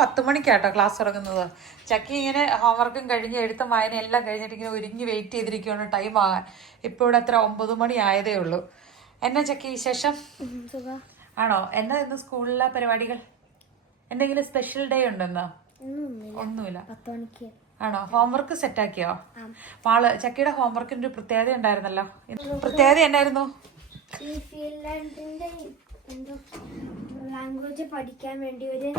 10 മണിക്കാട്ടോ class തുടങ്ങുന്നത്. ചക്കി ഇങ്ങനെ ഹോംവർക്കും കഴിഞ്ഞ് എഴുത്തും വായന എല്ലാം കഴിഞ്ഞിട്ട് ഇങ്ങനെ ഒരുങ്ങി വെയിറ്റ് ചെയ്തിരിക്കുകയാണ് ടൈം ആകാൻ. ഇപ്പോൾ ഇവിടെ എത്ര 9 മണി ആയതേ ഉള്ളൂ. എന്നാ ചക്കി വിശേഷം? ആണോ? എന്നാ ഇന്ന് സ്കൂളിലെ പരിപാടികൾ? എന്തെങ്കിലും സ്പെഷ്യൽ ഡേ ഉണ്ടെന്നോ? ഒന്നുമില്ല. ആണോ? ഹോംവർക്ക് സെറ്റാക്കിയോ? ചക്കിയുടെ ഹോംവർക്കിന്റെ ഒരു പ്രത്യേകത ഉണ്ടായിരുന്നല്ലോ. പ്രത്യേകത എന്നായിരുന്നു? ലാംഗ്വേജ് പഠിക്കാൻ വേണ്ടി ഒരു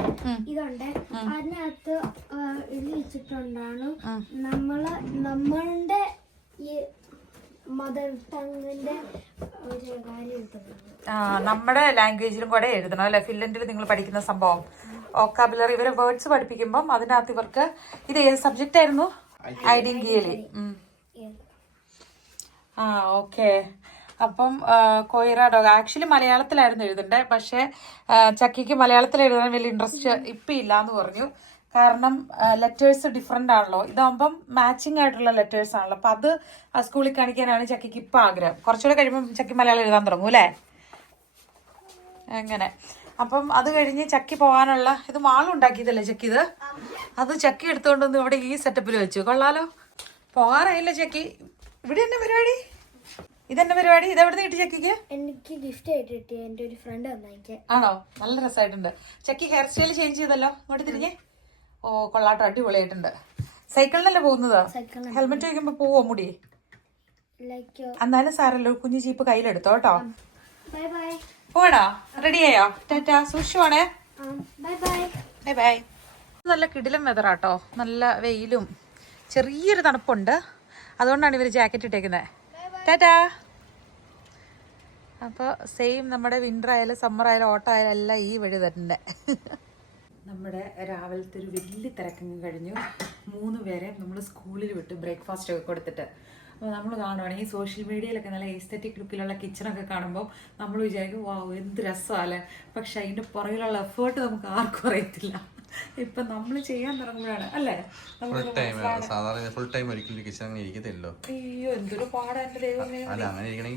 ഇതുണ്ട്. അതിനകത്ത് എഴുതി വെച്ചിട്ടുണ്ടാണ് നമ്മളുടെ ഈ മദർ ടങ്ങിന്റെ ഒരു കാര്യം എഴുതുന്നത്. നമ്മുടെ ലാംഗ്വേജിലും കൂടെ എഴുതണം അല്ലെ? ഫിൻലൻഡിൽ നിങ്ങൾ പഠിക്കുന്ന സംഭവം വൊക്കാബുലറി ഇവരെ വേർഡ്സ് പഠിപ്പിക്കുമ്പം അതിനകത്ത് ഇവർക്ക് ഇത് ഏത് സബ്ജക്റ്റ് ആയിരുന്നു? ഐഡിയലി. ഓക്കെ. അപ്പം കൊയ്റ ഡോഗ് ആക്ച്വലി മലയാളത്തിലായിരുന്നു എഴുതണ്ടേ. പക്ഷെ ചക്കിക്ക് മലയാളത്തിൽ എഴുതാൻ വലിയ ഇൻട്രസ്റ്റ് ഇപ്പം ഇല്ലാന്ന് പറഞ്ഞു. കാരണം ലെറ്റേഴ്സ് ഡിഫറെന്റ് ആണല്ലോ. ഇതാകുമ്പം മാച്ചിങ് ആയിട്ടുള്ള ലെറ്റേഴ്സ് ആണല്ലോ. അപ്പൊ അത് സ്കൂളിൽ കാണിക്കാനാണ് ചക്കിക്ക് ഇപ്പം ആഗ്രഹം. കുറച്ചുകൂടെ കഴിയുമ്പോൾ ചക്കി മലയാളം എഴുതാൻ തുടങ്ങും അല്ലേ? അങ്ങനെ. അപ്പം അത് കഴിഞ്ഞ് ചക്കി പോകാനുള്ള ഇത് മാളും ഉണ്ടാക്കിയതല്ലേ ചക്കി? ഇത് അത് ചക്കി എടുത്തുകൊണ്ടൊന്ന് ഇവിടെ ഈ സെറ്റപ്പിൽ വെച്ചു. കൊള്ളാലോ. പോകാറായില്ല ചക്കി. ഇവിടെ തന്നെ പരിപാടി? ഇതെന്നെ പരിപാടി? ഇതെവിടെ കിട്ടി ചക്കിക്ക്? എനിക്ക് ഗിഫ്റ്റ് ആയിട്ട് കിട്ടി. എന്റെ ഒരു ഫ്രണ്ട് വന്നേക്ക്. ആണോ? നല്ല രസമായിട്ടുണ്ട്. ചക്കി ഹെയർ സ്റ്റൈൽ ചേഞ്ച് ചെയ്തല്ലോ. ഇങ്ങോട്ട് തിരിഞ്ഞേ. ഓ കൊള്ളാട്ടോ, അടിപൊളിയായിട്ടുണ്ട്. സൈക്കിളിനല്ലേ പോകുന്നത്? ഹെൽമെറ്റ് വയ്ക്കുമ്പോ പോവോ മുടി? എന്നാലും സാറല്ലോ, കുഞ്ഞു ജീപ്പ് കയ്യിലെടുത്തോ കേട്ടോ. പോടാ. റെഡിയായോ? ടാറ്റാ. സൂക്ഷിച്ചോണേ. Bye bye. നല്ല കിടിലം വെതറാട്ടോ. നല്ല വെയിലും ചെറിയൊരു തണുപ്പുണ്ട്. അതുകൊണ്ടാണ് ഇവർ ജാക്കറ്റ് ഇട്ടേക്കുന്നത്. ടാറ്റാ. അപ്പോൾ സെയിം നമ്മുടെ വിൻ്റർ ആയാലും സമ്മർ ആയാലും ഓട്ടം ആയാലും എല്ലാം ഈ വഴി തന്നെ. നമ്മുടെ രാവിലത്തെ ഒരു വലിയ തിരക്കങ്ങ് കഴിഞ്ഞു. 3 പേരെ നമ്മൾ സ്കൂളിൽ വിട്ട് ബ്രേക്ക്ഫാസ്റ്റ് ഒക്കെ കൊടുത്തിട്ട്. അപ്പോൾ നമ്മൾ കാണുവാണെങ്കിൽ ഈ സോഷ്യൽ മീഡിയയിലൊക്കെ നല്ല എസ്തെറ്റിക് ലുക്കിലുള്ള കിച്ചണൊക്കെ കാണുമ്പോൾ നമ്മൾ വിചാരിക്കും വാവ് എന്ത് രസമല്ലേ. പക്ഷെ അതിൻ്റെ പുറകിലുള്ള എഫേർട്ട് നമുക്ക് ആർക്കും അറിയത്തില്ല. ഇപ്പം നമ്മൾ ചെയ്യാൻ തുടങ്ങുമ്പോഴാണ് അല്ലേ? ഫുൾ ടൈം ഒരിക്കലും കിച്ചൺ ഇരിക്കത്തില്ലോ. അയ്യോ എന്തൊരു പാടാ എൻ്റെ ദൈവമേ.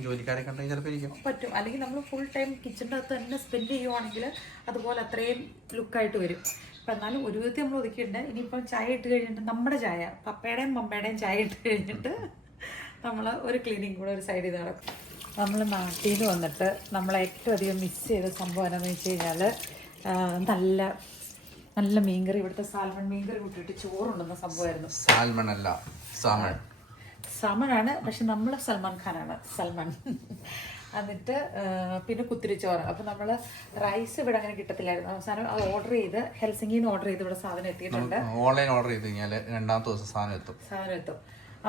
ജോലിക്കാരെ കണ്ടെങ്കിൽ ചിലപ്പോൾ ഇരിക്കും പറ്റും. അല്ലെങ്കിൽ നമ്മൾ ഫുൾ ടൈം കിച്ചണിൻ്റെ അകത്ത് തന്നെ സ്പെൻഡ് ചെയ്യുവാണെങ്കിൽ അതുപോലെ അത്രയും ലുക്കായിട്ട് വരും. അപ്പം എന്നാലും ഒരു വിധത്തിൽ നമ്മൾ ഒതുക്കിയിട്ടുണ്ട്. ഇനിയിപ്പം ചായ ഇട്ട് കഴിഞ്ഞിട്ട് നമ്മുടെ ചായ പപ്പയുടെയും മമ്മയുടെയും ചായ ഇട്ട് കഴിഞ്ഞിട്ട് നമ്മൾ ഒരു ക്ലീനിങ് കൂടെ ഒരു സൈഡിൽ നടക്കും. നമ്മൾ നാട്ടിൽ നിന്ന് വന്നിട്ട് നമ്മളെ ഏറ്റവും അധികം മിസ് ചെയ്ത സംഭവം എന്താണെന്ന് വെച്ച് കഴിഞ്ഞാൽ നല്ല നല്ല മീൻകറി. ഇവിടുത്തെ സാൽമൺ മീൻകറി കൂട്ടിയിട്ട് ചോറുണ്ടെന്ന സംഭവമായിരുന്നു. സാൽമൺ അല്ല, സാമണാണ്. പക്ഷെ നമ്മൾ സൽമാൻ ഖാനാണ്. സൽമാൻ. എന്നിട്ട് പിന്നെ കുത്തിരിച്ചോറ്. അപ്പം നമ്മൾ റൈസ് ഇവിടെ അങ്ങനെ കിട്ടത്തില്ലായിരുന്നു. അവസാനം അത് ഓർഡർ ചെയ്ത് ഹെൽസിംഗിന്ന് ഓർഡർ ചെയ്ത് ഇവിടെ സാധനം എത്തിയിട്ടുണ്ട്. ഓൺലൈൻ ഓർഡർ ചെയ്ത് കഴിഞ്ഞാൽ 2ാമത്തെ ദിവസം സാധനം എത്തും.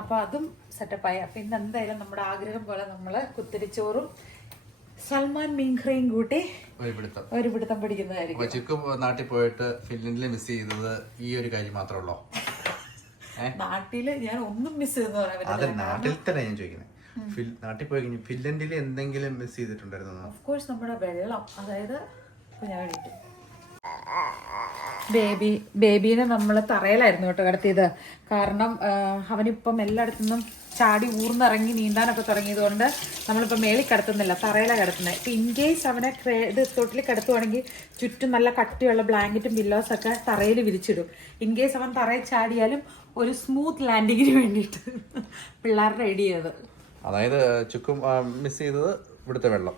അപ്പോൾ അതും സെറ്റപ്പായി. അപ്പം ഇന്ന് എന്തായാലും നമ്മുടെ ആഗ്രഹം പോലെ നമ്മൾ കുത്തിരിച്ചോറും സൽമാൻ മീൻകറിയും കൂട്ടി ഒരു പിടുത്തം പിടിക്കുന്നതായിരിക്കും. ചിക്കു നാട്ടിൽ പോയിട്ട് ഫിൻലൻഡിൽ മിസ് ചെയ്തത് ഈ ഒരു കാര്യം മാത്രമേ ഉള്ളൂ. നാട്ടില് ഞാൻ ഒന്നും മിസ് ചെയ്തെന്ന് പറയാൻ നാട്ടിൽ തന്നെ ഞാൻ ചോദിക്കുന്നത്. നാട്ടിൽ പോയി കഴിഞ്ഞു ഫിൻലൻഡിൽ എന്തെങ്കിലും മിസ് ചെയ്തിട്ടുണ്ടായിരുന്നു? ഓഫ് കോഴ്സ് നമ്മുടെ വെള്ളം. അതായത് ഞാൻ ബേബീനെ നമ്മൾ തറയിലായിരുന്നു കേട്ടോ കിടത്തിയത്. കാരണം അവനിപ്പം എല്ലായിടത്തുനിന്നും ചാടി ഊർന്നിറങ്ങി നീന്താനൊക്കെ തുടങ്ങിയത് കൊണ്ട് നമ്മളിപ്പോൾ മേളിൽ കിടത്തുന്നില്ല, തറയിലാണ് കിടത്തുന്നത്. ഇപ്പം ഇൻ കേസ് അവനെ തൊട്ടിൽ കിടത്തുവാണെങ്കിൽ ചുറ്റും നല്ല കട്ടിയുള്ള ബ്ലാങ്കറ്റും പില്ലോസൊക്കെ തറയിൽ വിരിച്ചിടും. ഇൻ കേസ് അവൻ തറയിൽ ചാടിയാലും ഒരു സ്മൂത്ത് ലാൻഡിങ്ങിന് വേണ്ടിയിട്ട് പിള്ളേരുടെ റെഡി ചെയ്തത്. അതായത് ചുക്കും മിസ് ചെയ്തത് ഇവിടുത്തെ വെള്ളം,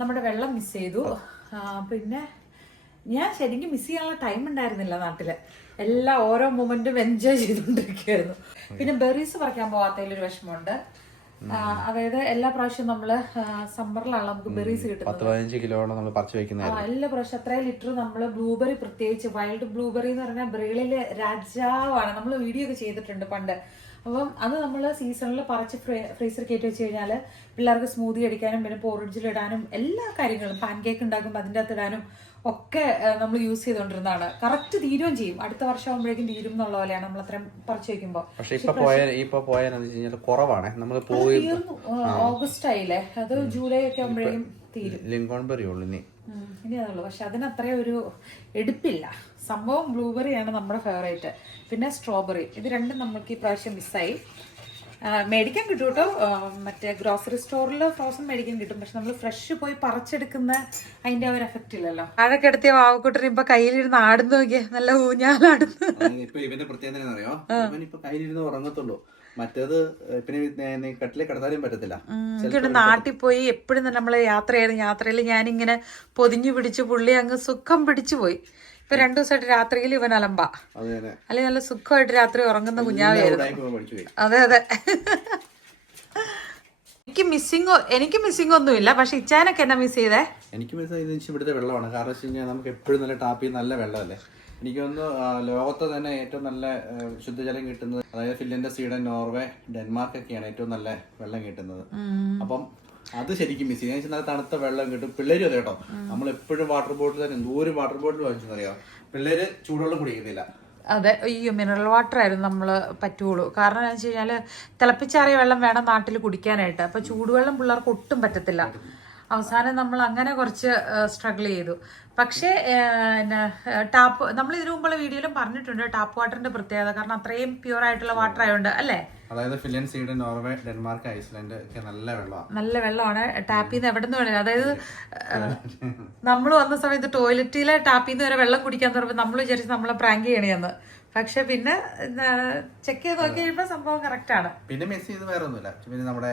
നമ്മുടെ വെള്ളം മിസ് ചെയ്തു. പിന്നെ ഞാൻ ശരിക്കും മിസ് ചെയ്യാനുള്ള ടൈം ഉണ്ടായിരുന്നില്ല നാട്ടില്. എല്ലാ ഓരോ മൊമെന്റും എൻജോയ് ചെയ്തുകൊണ്ടിരിക്കുകയായിരുന്നു. പിന്നെ ബെറീസ് പറിക്കാൻ പോകാത്തതിലൊരു വിഷമമുണ്ട്. അതായത് എല്ലാ പ്രാവശ്യവും നമ്മള് സമ്മറിലാണ് നമുക്ക് ബെറീസ് കിട്ടുന്നത്. 15 കിലോയോളം നമ്മൾ പറിച്ചു വെക്കുന്നത്. എല്ലാ പ്രാവശ്യം അത്രയും ലിറ്റർ നമ്മള് ബ്ലൂബെറി, പ്രത്യേകിച്ച് വൈൽഡ് ബ്ലൂബെറി എന്ന് പറഞ്ഞാൽ ബ്രേളിലെ രാജാവാണ്. നമ്മൾ വീഡിയോ ഒക്കെ ചെയ്തിട്ടുണ്ട് പണ്ട്. അപ്പം അത് നമ്മൾ സീസണിൽ പറിച്ച് ഫ്രീസർ കയറ്റി വെച്ച് കഴിഞ്ഞാൽ പിള്ളേർക്ക് സ്മൂതി അടിക്കാനും പിന്നെ പോറിഡ്ജിലിടാനും എല്ലാ കാര്യങ്ങളും പാൻ കേക്ക് ഉണ്ടാക്കുമ്പോൾ അതിൻ്റെ അകത്ത് ഇടാനും ഒക്കെ നമ്മൾ യൂസ് ചെയ്തുകൊണ്ടിരുന്നതാണ്. കറക്റ്റ് തീരുകയും ചെയ്യും. അടുത്ത വർഷം ആകുമ്പോഴേക്കും തീരും എന്നുള്ള പോലെയാണ് നമ്മൾ അത്രയും പറിച്ചു വെക്കുമ്പോൾ. പക്ഷെ ഇപ്പൊ പോയാൽ കുറവാണ്. നമ്മൾ ഓഗസ്റ്റ് ആയില്ലേ, അത് ജൂലൈ ഒക്കെ ആകുമ്പോഴേക്കും തീരും. ലിങ്കോൺബെറി ഉള്ളു ഇനി അതുള്ളൂ. പക്ഷെ അതിനത്രയും ഒരു എടുപ്പില്ല. സംഭവം ബ്ലൂബെറിയാണ് നമ്മുടെ ഫേവറേറ്റ്. പിന്നെ സ്ട്രോബെറി. ഇത് രണ്ടും നമ്മൾക്ക് ഈ പ്രാവശ്യം മിസ്സായി. മേടിക്കാൻ കിട്ടും കേട്ടോ. മറ്റേ ഗ്രോസറി സ്റ്റോറിൽ ഫ്രോസൺ മേടിക്കാൻ കിട്ടും. പക്ഷെ നമ്മൾ ഫ്രഷ് പോയി പറിച്ചെടുക്കുന്ന അതിന്റെ ഒരു എഫക്റ്റ് ഇല്ലല്ലോ. ആഴൊക്കെ എടുത്തിയ വാവക്കുട്ടൻ ഇപ്പൊ കയ്യിലിരുന്ന് ആടുന്നു നോക്കിയ നല്ല ഊഞ്ഞാലാടുന്നു. ഇപ്പൊ ഇവന്റെ പ്രത്യേകത അറിയോ, ഇവൻ ഇപ്പൊ കയ്യിലിരുന്ന് ഉറങ്ങത്തുള്ളൂ. മറ്റേത് പിന്നെ കട്ടിലെ കിടത്താനും പറ്റത്തില്ല. എനിക്കിവിടെ നാട്ടിൽ പോയി എപ്പോഴും തന്നെ നമ്മള് യാത്രയിൽ ഞാനിങ്ങനെ പൊതിഞ്ഞു പിടിച്ച് പുള്ളി അങ്ങ് സുഖം പിടിച്ചു പോയി. ഇപ്പൊ 2 ദിവസമായിട്ട് രാത്രിയിൽ ഇവൻ അലമ്പ, അല്ലെങ്കിൽ നല്ല സുഖമായിട്ട് രാത്രി ഉറങ്ങുന്ന കുഞ്ഞാവായിരുന്നു. അതെ അതെ. എനിക്ക് മിസ്സിംഗ് ഒന്നുമില്ല. പക്ഷെ ഇച്ചാനൊക്കെ എന്നാ മിസ് ചെയ്തേ? എനിക്ക് മിസ് ചെയ്ത് ഇവിടുത്തെ വെള്ളമാണ്. കാരണം വെച്ച് കഴിഞ്ഞാൽ നമുക്ക് എപ്പോഴും നല്ല ടാപ്പിൽ നല്ല വെള്ളമല്ലേ. എനിക്കൊന്ന് ലോകത്ത് തന്നെ ഏറ്റവും നല്ല ശുദ്ധജലം കിട്ടുന്നത്, അതായത് ഫിൻലൻഡ്, സ്വീഡൻ, നോർവേ, ഡെൻമാർക്ക് ഒക്കെയാണ് ഏറ്റവും നല്ല വെള്ളം കിട്ടുന്നത്. അപ്പം അത് ശരിക്കും മിസ് ചെയ്യും. നല്ല തണുത്ത വെള്ളം കിട്ടും. പിള്ളേരും അതെ കേട്ടോ, നമ്മൾ എപ്പോഴും വാട്ടർ ബോട്ടിൽ തന്നെ എന്തോരം വാട്ടർ ബോട്ടിൽ വാങ്ങിച്ചെന്നറിയാം. പിള്ളേര് ചൂടുവെള്ളം കുടിക്കുന്നില്ല. അതെ, അയ്യോ മിനറൽ വാട്ടർ ആയിരുന്നു നമ്മള് പറ്റുള്ളൂ. കാരണം എന്താ വെച്ച് കഴിഞ്ഞാല് തിളപ്പിച്ചാറിയ വെള്ളം വേണം നാട്ടിൽ കുടിക്കാനായിട്ട്. അപ്പൊ ചൂടുവെള്ളം പിള്ളേർക്ക് ഒട്ടും പറ്റത്തില്ല. അവസാനം നമ്മൾ അങ്ങനെ കുറച്ച് സ്ട്രഗിൾ ചെയ്തു. പക്ഷേ ടാപ്പ് നമ്മൾ ഇതിനു മുമ്പുള്ള വീഡിയോയിലും പറഞ്ഞിട്ടുണ്ട് ടാപ്പ് വാട്ടറിന്റെ പ്രത്യേകത. കാരണം അത്രയും പ്യൂർ ആയിട്ടുള്ള വാട്ടർ ആയതുകൊണ്ട് അല്ലേ. അതായത് Finland, Sweden, Norway, Denmark, Iceland ഒക്കെ നല്ല വെള്ളമാണ്. ടാപ്പിൽ നിന്ന് എവിടെ നിന്ന് വേണേലും, അതായത് നമ്മൾ വന്ന സമയത്ത് ടോയ്ലറ്റിലെ ടാപ്പിൽ നിന്ന് വരെ വെള്ളം കുടിക്കാൻ തുടങ്ങുമ്പോൾ നമ്മൾ വിചാരിച്ചു നമ്മളെ പ്രാങ്ക് ചെയ്യണേന്ന്. പക്ഷെ പിന്നെ ചെക്ക് ചെയ്ത് നോക്കി കഴിയുമ്പോ സംഭവം കറക്റ്റ് ആണ്. പിന്നെ മിസ് ചെയ്ത് വേറെ ഒന്നുമില്ല. പിന്നെ നമ്മുടെ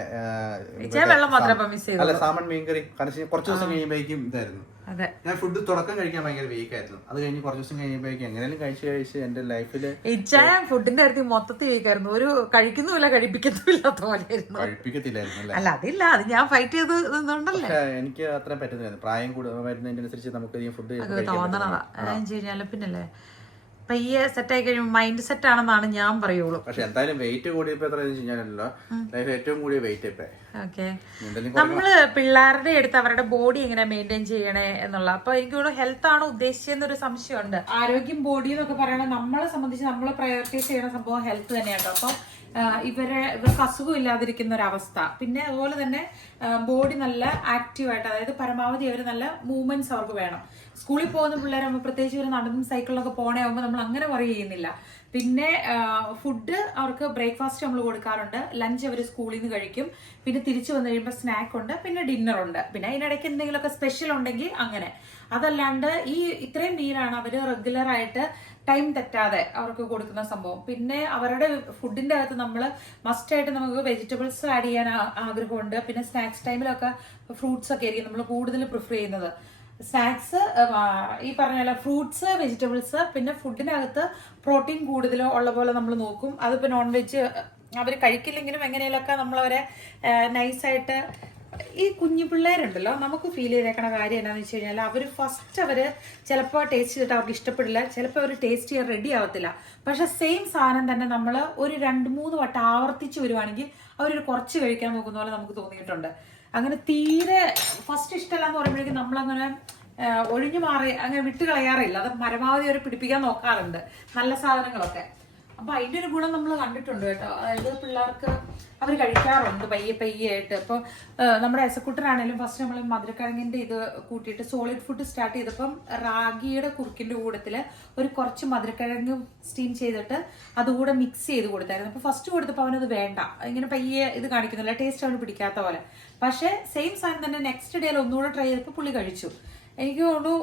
വെള്ളം മാത്രമേ മിസ് ചെയ്തു. അല്ല, സാമൺ മീൻകറി കുറച്ച് ദിവസം കഴിയുമ്പോഴേക്കും ഇതായിരുന്നു. അതെ, ഞാൻ ഫുഡ് തുടക്കം കഴിക്കാൻ ഭയങ്കര വീക്കായിരുന്നു. അത് കഴിഞ്ഞ് കുറച്ച് ദിവസം കഴിയുമ്പോഴേക്കും എങ്ങനെയും കഴിച്ച് എന്റെ ലൈഫില് ഞാൻ ഫുഡിന്റെ കാര്യത്തിൽ മൊത്തത്തിൽ വീക്കായിരുന്നു. ഒരു കഴിക്കുന്നുമില്ല കഴിപ്പിക്കുന്നുമില്ലാത്ത പോലെയായിരുന്നു. കഴിപ്പിക്കത്തില്ലായിരുന്നു. അല്ല അതില്ല, അത് ഞാൻ ഫൈറ്റ് ചെയ്ത് നിന്നുണ്ടല്ലേ. എനിക്ക് അത്ര പറ്റുന്നില്ലായിരുന്നു. പ്രായം വരുന്നതിനനുസരിച്ച് നമുക്ക് ഈ ഫുഡ് തോന്നണതാ. പിന്നല്ലേ പയ്യെ സെറ്റ് ആയി കഴിയുമ്പോൾ മൈൻഡ് സെറ്റ് ആണെന്നാണ് ഞാൻ പറയുള്ളൂ. പക്ഷെ എന്തായാലും വെയിറ്റ് കൂടിയപ്പോ എത്ര കഴിഞ്ഞാലല്ലോ ലൈഫ് ഏറ്റവും കൂടിയ വെയിറ്റ് ഇപ്പൊ. ഓക്കെ, നമ്മള് പിള്ളേരുടെ അടുത്ത് അവരുടെ ബോഡി എങ്ങനെ മെയിൻറ്റെയിൻ ചെയ്യണേ എന്നുള്ള, അപ്പൊ എനിക്ക് തോന്നുന്നു ഹെൽത്ത് ആണ് ഉദ്ദേശിച്ചെന്നൊരു സംശയമുണ്ട്. ആരോഗ്യം ബോഡി എന്നൊക്കെ പറയണത് നമ്മളെ സംബന്ധിച്ച് നമ്മൾ പ്രയോറിറ്റൈസ് ചെയ്യുന്ന സംഭവം ഹെൽത്ത് തന്നെയാണ്. അപ്പൊ ഇവർക്ക് അസുഖം ഇല്ലാതിരിക്കുന്ന ഒരവസ്ഥ, പിന്നെ അതുപോലെ തന്നെ ബോഡി നല്ല ആക്റ്റീവായിട്ട്, അതായത് പരമാവധി അവർ നല്ല മൂവ്മെന്റ്സ് അവർക്ക് വേണം. സ്കൂളിൽ പോകുന്ന പിള്ളേരാകുമ്പോൾ പ്രത്യേകിച്ച് ഇവർ നടന്നും സൈക്കിളിലൊക്കെ പോകണേ ആകുമ്പോൾ നമ്മൾ അങ്ങനെ വറി ചെയ്യുന്നില്ല. പിന്നെ ഫുഡ് അവർക്ക് ബ്രേക്ക്ഫാസ്റ്റ് നമ്മൾ കൊടുക്കാറുണ്ട്, ലഞ്ച് അവർ സ്കൂളിൽ നിന്ന് കഴിക്കും, പിന്നെ തിരിച്ചു വന്നു കഴിയുമ്പോൾ സ്നാക്ക് ഉണ്ട്, പിന്നെ ഡിന്നർ ഉണ്ട്, പിന്നെ അതിനിടയ്ക്ക് എന്തെങ്കിലുമൊക്കെ സ്പെഷ്യൽ ഉണ്ടെങ്കിൽ അങ്ങനെ. അതല്ലാണ്ട് ഇത്രയും മീലാണ് അവർ റെഗുലർ ആയിട്ട് ടൈം തെറ്റാതെ അവർക്ക് കൊടുക്കുന്ന സംഭവം. പിന്നെ അവരുടെ ഫുഡിന്റെ അകത്ത് നമ്മൾ മസ്റ്റായിട്ട് നമുക്ക് വെജിറ്റബിൾസ് ആഡ് ചെയ്യാൻ ആഗ്രഹമുണ്ട്. പിന്നെ സ്നാക്സ് ടൈമിലൊക്കെ ഫ്രൂട്ട്സ് ഒക്കെ ആയിരിക്കും നമ്മൾ കൂടുതൽ പ്രിഫർ ചെയ്യുന്നത്. സ്നാക്സ് ഈ പറഞ്ഞ പോലെ ഫ്രൂട്ട്സ്, വെജിറ്റബിൾസ്, പിന്നെ ഫുഡിനകത്ത് പ്രോട്ടീൻ കൂടുതലോ ഉള്ള പോലെ നമ്മൾ നോക്കും. അതിപ്പോൾ നോൺ വെജ് അവർ കഴിക്കില്ലെങ്കിലും എങ്ങനെയൊക്കെ നമ്മളവരെ നൈസായിട്ട്. ഈ കുഞ്ഞു പിള്ളേരുണ്ടല്ലോ, നമുക്ക് ഫീൽ ചെയ്തേക്കണ കാര്യം എന്താണെന്ന് വെച്ച് കഴിഞ്ഞാൽ അവർ ചിലപ്പോൾ ടേസ്റ്റ് ചെയ്തിട്ട് അവർക്ക് ഇഷ്ടപ്പെടില്ല, ചിലപ്പോൾ അവർ ടേസ്റ്റ് ചെയ്യാൻ റെഡി ആവത്തില്ല. പക്ഷെ സെയിം സാധനം തന്നെ നമ്മൾ ഒരു 2-3 വട്ടം ആവർത്തിച്ച് വരുവാണെങ്കിൽ അവരൊരു കുറച്ച് കഴിക്കാൻ നോക്കുന്ന പോലെ നമുക്ക് തോന്നിയിട്ടുണ്ട്. അങ്ങനെ തീരെ ഫസ്റ്റ് ഇഷ്ടമല്ല എന്ന് പറയുമ്പോഴേക്കും നമ്മളങ്ങനെ ഒഴിഞ്ഞു മാറി അങ്ങനെ വിട്ട് കളയാറില്ല. അത് പരമാവധി അവർ പിടിപ്പിക്കാൻ നോക്കാറുണ്ട് നല്ല സാധനങ്ങളൊക്കെ. അപ്പൊ അതിന്റെ ഒരു ഗുണം നമ്മൾ കണ്ടിട്ടുണ്ട് കേട്ടോ. അതായത് പിള്ളേർക്ക് അവർ കഴിക്കാറുണ്ട് പയ്യെ ആയിട്ട്. ഇപ്പോൾ നമ്മുടെ എസക്കുട്ടനാണെങ്കിലും ഫസ്റ്റ് നമ്മൾ മധുരക്കിഴങ്ങിന്റെ ഇത് കൂട്ടിയിട്ട് സോളിഡ് ഫുഡ് സ്റ്റാർട്ട് ചെയ്തപ്പം റാഗിയുടെ കുറുക്കിന്റെ കൂട്ടത്തിൽ കുറച്ച് മധുരക്കിഴങ്ങ് സ്റ്റീം ചെയ്തിട്ട് അതുകൂടെ മിക്സ് ചെയ്ത് കൊടുത്തായിരുന്നു. അപ്പൊ ഫസ്റ്റ് കൊടുത്തപ്പോൾ അവനത് വേണ്ട, ഇങ്ങനെ പയ്യെ ഇത് കാണിക്കുന്നില്ല, ടേസ്റ്റ് അവന് പിടിക്കാത്ത പോലെ. പക്ഷെ സെയിം സാധനം തന്നെ നെക്സ്റ്റ് ഡേയിൽ ഒന്നുകൂടെ ട്രൈ ചെയ്തപ്പോൾ പുള്ളി കഴിച്ചു. എനിക്ക് തോന്നുന്നു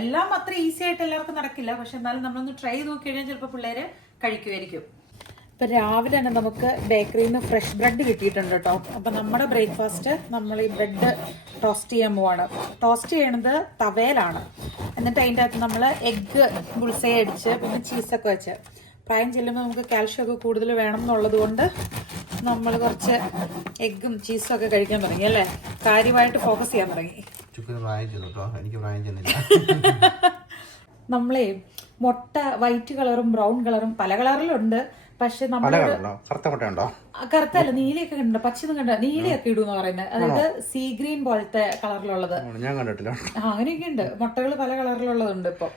എല്ലാം അത്ര ഈസി ആയിട്ട് എല്ലാവർക്കും നടക്കില്ല, പക്ഷെ എന്നാലും നമ്മളൊന്ന് ട്രൈ ചെയ്ത് നോക്കി കഴിഞ്ഞാൽ ചിലപ്പോൾ പിള്ളേര് കഴിക്കുമായിരിക്കും. ഇപ്പം രാവിലെ തന്നെ നമുക്ക് ബേക്കറിയിൽ നിന്ന് ഫ്രഷ് ബ്രെഡ് കിട്ടിയിട്ടുണ്ട് കേട്ടോ. അപ്പം നമ്മുടെ ബ്രേക്ക്ഫാസ്റ്റ് നമ്മൾ ഈ ബ്രെഡ് ടോസ്റ്റ് ചെയ്യാൻ പോവാണ്. ടോസ്റ്റ് ചെയ്യണത് തവയിലാണ്. എന്നിട്ട് അതിൻ്റെ അകത്ത് നമ്മൾ എഗ്ഗ് ബുൾസൈ അടിച്ച് പിന്നെ ചീസൊക്കെ വെച്ച്, പ്രായം ചെല്ലുമ്പോൾ നമുക്ക് കാൽഷ്യം ഒക്കെ കൂടുതൽ വേണം എന്നുള്ളത് കൊണ്ട് നമ്മൾ കുറച്ച് എഗ്ഗും ചീസും ഒക്കെ കഴിക്കാൻ തുടങ്ങി അല്ലേ. കാര്യമായിട്ട് ഫോക്കസ് ചെയ്യാൻ തുടങ്ങി. നമ്മളെ മുട്ട വൈറ്റ് കളറും ബ്രൗൺ കളറും പല കളറിലുണ്ട്. പക്ഷെ കറുത്തല്ല, നീലയൊക്കെ ഉണ്ട്, പച്ചയൊന്നും കണ്ട നീലയൊക്കെ ഇടുന്ന പറയുന്നത്. അതായത് സീ ഗ്രീൻ പോലത്തെ കളറിലുള്ളത് അങ്ങനെയൊക്കെ ഉണ്ട്. മുട്ടകൾ പല കളറിലുള്ളതുണ്ട് ഇപ്പൊ.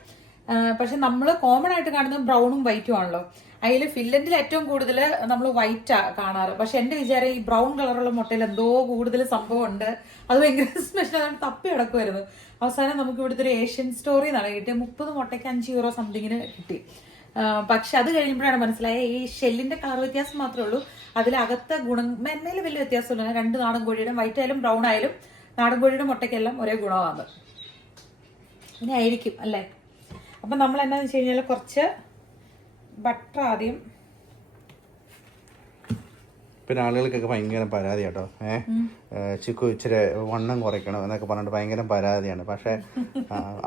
പക്ഷെ നമ്മൾ കോമൺ ആയിട്ട് കാണുന്നത് ബ്രൗണും വൈറ്റും ആണല്ലോ. അതിൽ ഫിൻലൻഡിൽ ഏറ്റവും കൂടുതൽ നമ്മൾ വൈറ്റാ കാണാറ്. പക്ഷെ എന്റെ വിചാരം ഈ ബ്രൗൺ കളറുള്ള മുട്ടയിൽ എന്തോ കൂടുതൽ സംഭവം ഉണ്ട്, അത് ഭയങ്കര സ്പെഷ്യൽ, അതാണ് തപ്പി കിടക്കുമായിരുന്നു. അവസാനം നമുക്ക് ഇവിടുത്തെ ഒരു ഏഷ്യൻ സ്റ്റോറിൽ നിന്നാണ് കിട്ടിയത്. 30 മുട്ടയ്ക്ക് €5 സംതിങ്ങിന് കിട്ടി. പക്ഷെ അത് കഴിയുമ്പോഴാണ് മനസ്സിലായത് ഈ ഷെല്ലിന്റെ കളർ വ്യത്യാസം മാത്രമേ ഉള്ളൂ, അതിലകത്തെ ഗുണമേന്മയിൽ വലിയ വ്യത്യാസമില്ല. 2 നാടൻ കോഴിയുടെ വൈറ്റ് ആയാലും ബ്രൗൺ ആയാലും നാടൻ കോഴിയുടെ മുട്ടയ്ക്കെല്ലാം ഒരേ ഗുണമാണ്. ഇനി ആയിരിക്കും അല്ലേ. അപ്പം നമ്മൾ എന്നാന്ന് വെച്ച് കഴിഞ്ഞാൽ കുറച്ച് ബട്ടർ ആദ്യം. പിന്നെ ആളുകൾക്കൊക്കെ ഭയങ്കര പരാതി കേട്ടോ, ചിക്കു ഇച്ചിരി വണ്ണം കുറയ്ക്കണം എന്നൊക്കെ പറഞ്ഞിട്ട് ഭയങ്കര പരാതിയാണ്. പക്ഷേ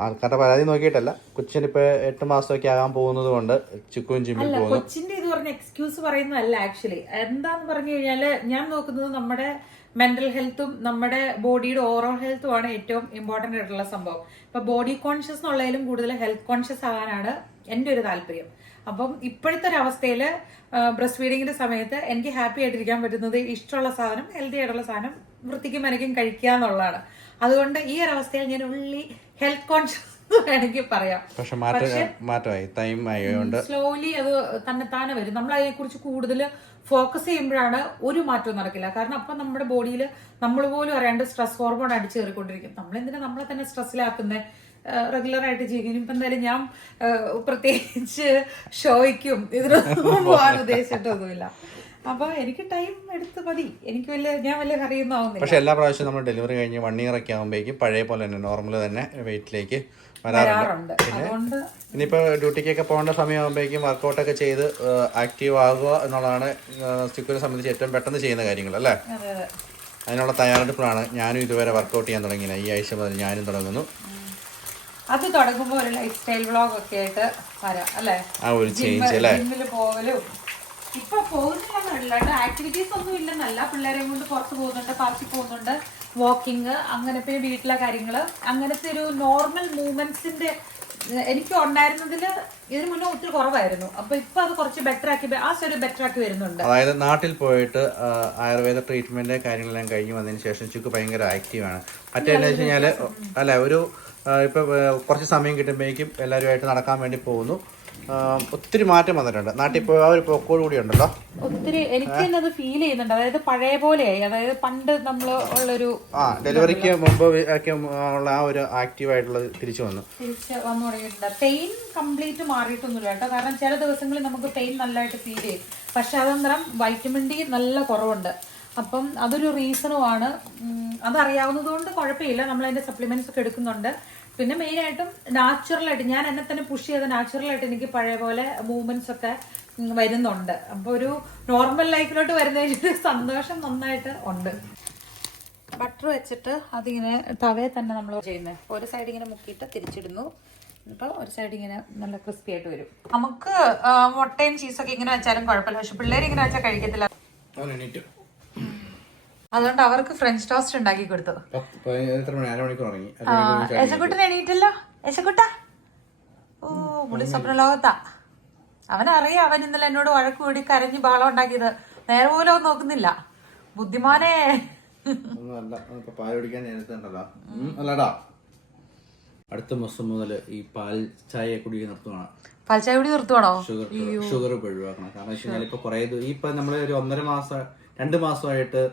ആൾക്കാരുടെ പരാതി നോക്കിയിട്ടല്ല, കൊച്ചിനിപ്പോൾ 8 മാസമൊക്കെ ആകാൻ പോകുന്നത് കൊണ്ട് ചിക്കുവും ജിമ്മിൽ പോകുന്നു. കൊച്ചിന്റെ ഇത് പറഞ്ഞ എക്സ്ക്യൂസ് പറയുന്നതല്ല. ആക്ച്വലി എന്താന്ന് പറഞ്ഞു കഴിഞ്ഞാല് ഞാൻ നോക്കുന്നത് നമ്മുടെ മെന്റൽ ഹെൽത്തും നമ്മുടെ ബോഡിയുടെ ഓവറോൾ ഹെൽത്തും ആണ് ഏറ്റവും ഇമ്പോർട്ടന്റ് ആയിട്ടുള്ള സംഭവം. ഇപ്പൊ ബോഡി കോൺഷ്യസ് എന്നുള്ളതിലും കൂടുതൽ ഹെൽത്ത് കോൺഷ്യസ് ആകാനാണ് എൻ്റെ ഒരു താല്പര്യം. അപ്പം ഇപ്പോഴത്തെ ഒരു അവസ്ഥയിൽ ബ്രസ്റ്റ് ഫീഡിങ്ങിന്റെ സമയത്ത് എനിക്ക് ഹാപ്പി ആയിട്ടിരിക്കാൻ പറ്റുന്നത് ഇഷ്ടമുള്ള സാധനം, ഹെൽത്തി ആയിട്ടുള്ള സാധനം വൃത്തിക്കും മെനക്കും കഴിക്കുക എന്നുള്ളതാണ്. അതുകൊണ്ട് ഈ ഒരു അവസ്ഥയിൽ ഞാൻ ഉള്ളി ഹെൽത്ത് കോൺഷ്യസ് വേണമെങ്കിൽ പറയാം. പക്ഷെ മാറ്റമായി, ടൈം ആയതുകൊണ്ട് സ്ലോലി അത് തന്നെ വരും. നമ്മൾ അതിനെ കുറിച്ച് കൂടുതൽ ഫോക്കസ് ചെയ്യുമ്പോഴാണ് ഒരു മാറ്റവും നടക്കില്ല. കാരണം അപ്പം നമ്മുടെ ബോഡിയിൽ നമ്മൾ പോലും അറിയാണ്ട് സ്ട്രെസ് ഹോർമോൺ അടിച്ചു കയറിക്കൊണ്ടിരിക്കും. നമ്മളെന്തിനാ നമ്മളെ തന്നെ സ്ട്രെസ്സിലാക്കുന്നത്? റെഗുലർ ആയിട്ട് ചെയ്യുന്നു. ഇപ്പം എന്തായാലും ഞാൻ പ്രത്യേകിച്ച് ഷോയ്ക്കും ഇതിനൊന്നും പോകാൻ ഉദ്ദേശിച്ചിട്ടൊന്നുമില്ല. അപ്പൊ എനിക്ക് ടൈം എടുത്ത് മതി. ഞാൻ വലിയ കറിയൊന്നും ആവുന്നില്ല. പക്ഷെ എല്ലാ പ്രാവശ്യവും നമ്മൾ ഡെലിവറി കഴിഞ്ഞ് 1 ഇയർ ഒക്കെ ആകുമ്പോഴേക്കും പഴയ പോലെ തന്നെ നോർമൽ തന്നെ വെയിറ്റിലേക്ക് വരാറുണ്ട്. പിന്നെ ഇനിയിപ്പോൾ ഡ്യൂട്ടിക്കൊക്കെ പോകേണ്ട സമയമാകുമ്പോഴേക്കും വർക്കൗട്ടൊക്കെ ചെയ്ത് ആക്റ്റീവ് ആകുക എന്നുള്ളതാണ് ചിക്കുവിനെ സംബന്ധിച്ച് ഏറ്റവും പെട്ടെന്ന് ചെയ്യുന്ന കാര്യങ്ങൾ അല്ലേ. അതിനുള്ള തയ്യാറെടുപ്പിലാണ് ഞാനും ഇതുവരെ വർക്കൗട്ട് ചെയ്യാൻ തുടങ്ങിയത്. ഈ ആഴ്ച മുതൽ ഞാനും തുടങ്ങുന്നു. അത് തുടങ്ങുമ്പോൾ ഒരു ലൈഫ് സ്റ്റൈൽ വ്ളോഗ് ഒക്കെ ആയിട്ട് വരാം അല്ലേ. ആ ഒരു ചേഞ്ച് അല്ലേ. ജിമ്മിൽ പോകലും ഇപ്പൊ പോകുന്നില്ല, ആക്ടിവിറ്റീസ് ഒന്നും ഇല്ലെന്നല്ല. പിള്ളേരെയും കൊണ്ട് പുറത്ത് പോകുന്നുണ്ട്, പാർക്കിൽ പോകുന്നുണ്ട്, വാക്കിങ്, അങ്ങനെ പിന്നെ വീട്ടിലെ കാര്യങ്ങള്, അങ്ങനത്തെ ഒരു നോർമൽ മൂവ്മെന്റ്സിന്റെ എനിക്ക് ഉണ്ടായിരുന്നതിൽ ഇതിനു മുന്നേ ഒത്തിരി കുറവായിരുന്നു. അപ്പൊ ഇപ്പൊ അത് കുറച്ച് ബെറ്റർ ആക്കി വരുന്നുണ്ട്. അതായത് നാട്ടിൽ പോയിട്ട് ആയുർവേദ ട്രീറ്റ്മെന്റ് കാര്യങ്ങളെല്ലാം കഴിഞ്ഞ് വന്നതിന് ശേഷം ചിക്കു ഭയങ്കര ആക്റ്റീവാണ്. മറ്റേന്ന് വെച്ച് കഴിഞ്ഞാല് അല്ല ഒരു ഇപ്പൊ കുറച്ച് സമയം കിട്ടുമ്പോഴേക്കും എല്ലാവരുമായിട്ട് നടക്കാൻ വേണ്ടി പോകുന്നു. ഒത്തിരി മാറ്റം വന്നിട്ടുണ്ട്. നാട്ടിൽ പോയി ആ ഒരു പോക്കോട് കൂടി ഉണ്ടല്ലോ ഒത്തിരി. എനിക്ക് തന്നെ അത് ഫീൽ ചെയ്യുന്നുണ്ട്. അതായത് പഴയ പോലെയായി. അതായത് പണ്ട് നമ്മള് ഉള്ളൊരു ഡെലിവറിക്ക് മുമ്പ് ഒക്കെ ഉള്ള ആ ഒരു ആക്റ്റീവ് ആയിട്ടുള്ളത് തിരിച്ചു വന്നു തുടങ്ങിയിട്ടുണ്ട്. പെയിൻ കംപ്ലീറ്റ് മാറിയിട്ടൊന്നുമില്ല കേട്ടോ. കാരണം ചില ദിവസങ്ങളിൽ നമുക്ക് പെയിൻ നല്ലതായിട്ട് ഫീൽ ചെയ്യും. പക്ഷെ അതെന്തരം വൈറ്റമിൻ ഡി നല്ല കുറവുണ്ട്. അപ്പം അതൊരു റീസണുമാണ്. അതറിയാവുന്നത് കൊണ്ട് കുഴപ്പമില്ല. നമ്മൾ അതിന്റെ സപ്ലിമെന്റ്സ് ഒക്കെ എടുക്കുന്നുണ്ട്. പിന്നെ മെയിനായിട്ടും നാച്ചുറലായിട്ട് ഞാൻ എന്നെ തന്നെ പുഷ് ചെയ്ത നാച്ചുറലായിട്ട് എനിക്ക് പഴയ പോലെ മൂവ്മെന്റ്സ് ഒക്കെ വരുന്നുണ്ട്. അപ്പൊ ഒരു നോർമൽ ലൈഫിലോട്ട് വരുന്നതിന് സന്തോഷം നന്നായിട്ട് ഉണ്ട്. ബട്ടർ വെച്ചിട്ട് അതിങ്ങനെ തവയെ തന്നെ നമ്മൾ ചെയ്യുന്നത്. ഒരു സൈഡ് ഇങ്ങനെ മുക്കിയിട്ട് തിരിച്ചിടുന്നു. ഇപ്പൊ ഒരു സൈഡ് ഇങ്ങനെ നല്ല ക്രിസ്പി ആയിട്ട് വരും. നമുക്ക് മുട്ടയും ചീസൊക്കെ ഇങ്ങനെ വെച്ചാലും കുഴപ്പമില്ല. പക്ഷെ പിള്ളേർ ഇങ്ങനെ വെച്ചാൽ കഴിക്കത്തില്ല. അതുകൊണ്ട് അവർക്ക് ഫ്രഞ്ച് ടോസ്റ്റ് ഉണ്ടാക്കി കൊടുത്തു. യശക്കുട്ടൻ എണീറ്റല്ലോ. യശക്കുട്ട ഓ പുള്ളി സ്വപ്ന ലോകത്താ. അവനറിയാം അവൻ ഇന്നലെ എന്നോട് വഴക്ക് കൂടി കരഞ്ഞ് ബഹളം ഉണ്ടാക്കിയത്. നേരെ പോലും നോക്കുന്നില്ല. ബുദ്ധിമാനെ. അടുത്ത മാസം മുതൽ ഈ പാൽ ചായ കുടി നിർത്തുവാണ്. പാൽ ചായ കുടി നിർത്തുവാണോ? ഷുഗർ ഒഴിവാക്കണം. കാരണം വെച്ച് കഴിഞ്ഞാൽ ഇപ്പൊ കുറെ ഇപ്പൊ നമ്മള് ഒരു 1.5 മാസം 2 മാസമായിട്ട്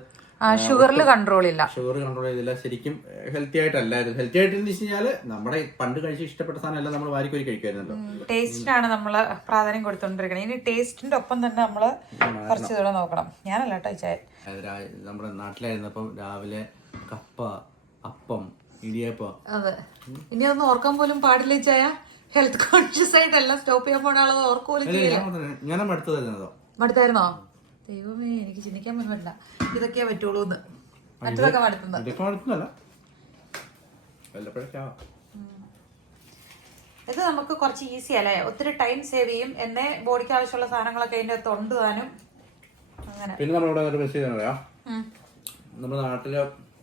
ഷുഗറിൽ കൺട്രോൾ ഇല്ല. ഷുഗർ കൺട്രോൾ ചെയ്തില്ല. ശരിക്കും ഹെൽത്തി ആയിട്ടല്ലായിരുന്നു. ഹെൽത്തി ആയിട്ടെന്ന് വെച്ച് കഴിഞ്ഞാല് നമ്മുടെ പണ്ട് കഴിച്ച് ഇഷ്ടപ്പെട്ട സാധനം എല്ലാം നമ്മൾ വാരിക്കോരി കഴിക്കായിരുന്നല്ലോ. ടേസ്റ്റിനാണ് നമ്മള് പ്രാധാന്യം കൊടുത്തോണ്ടിരിക്കണം. ഇനി ടേസ്റ്റിന്റെ ഒപ്പം തന്നെ നമ്മള് കുറച്ച് ഇതോടെ നോക്കണം. ഞാനല്ല കേട്ടോ ചായ. നമ്മുടെ നാട്ടിലായിരുന്നപ്പം രാവിലെ കപ്പ, അപ്പം, ഇടിയപ്പം. അതെ. ഇനി ഒന്നും ഓർക്കാൻ പോലും പാടില്ല ചായ. ഹെൽത്ത് കോൺഷ്യസ് ആയിട്ട് എല്ലാം സ്റ്റോപ്പ് ചെയ്യാൻ പോണാളത് ഓർക്കുപോലും ഞാൻ മടുത്തായിരുന്നോ? ദൈവമേ, എനിക്ക് ചിന്തിക്കാൻ പോലും പറ്റില്ല. ഇതൊക്കെയാ പറ്റുള്ളൂ എന്ന്. മറ്റതൊക്കെ മടുത്തുന്നത്. ഇത് നമുക്ക് കുറച്ച് ഈസി അല്ലേ. ഒത്തിരി ടൈം സേവ് ചെയ്യും. എന്നെ ബോഡിക്ക് ആവശ്യമുള്ള സാധനങ്ങളൊക്കെ അതിന്റെ അകത്ത് ഉണ്ട് താനും. അങ്ങനെ പിന്നെ നമ്മളിവിടെ ഒരു ബസ് ചെയ്താ നമ്മുടെ നാട്ടില്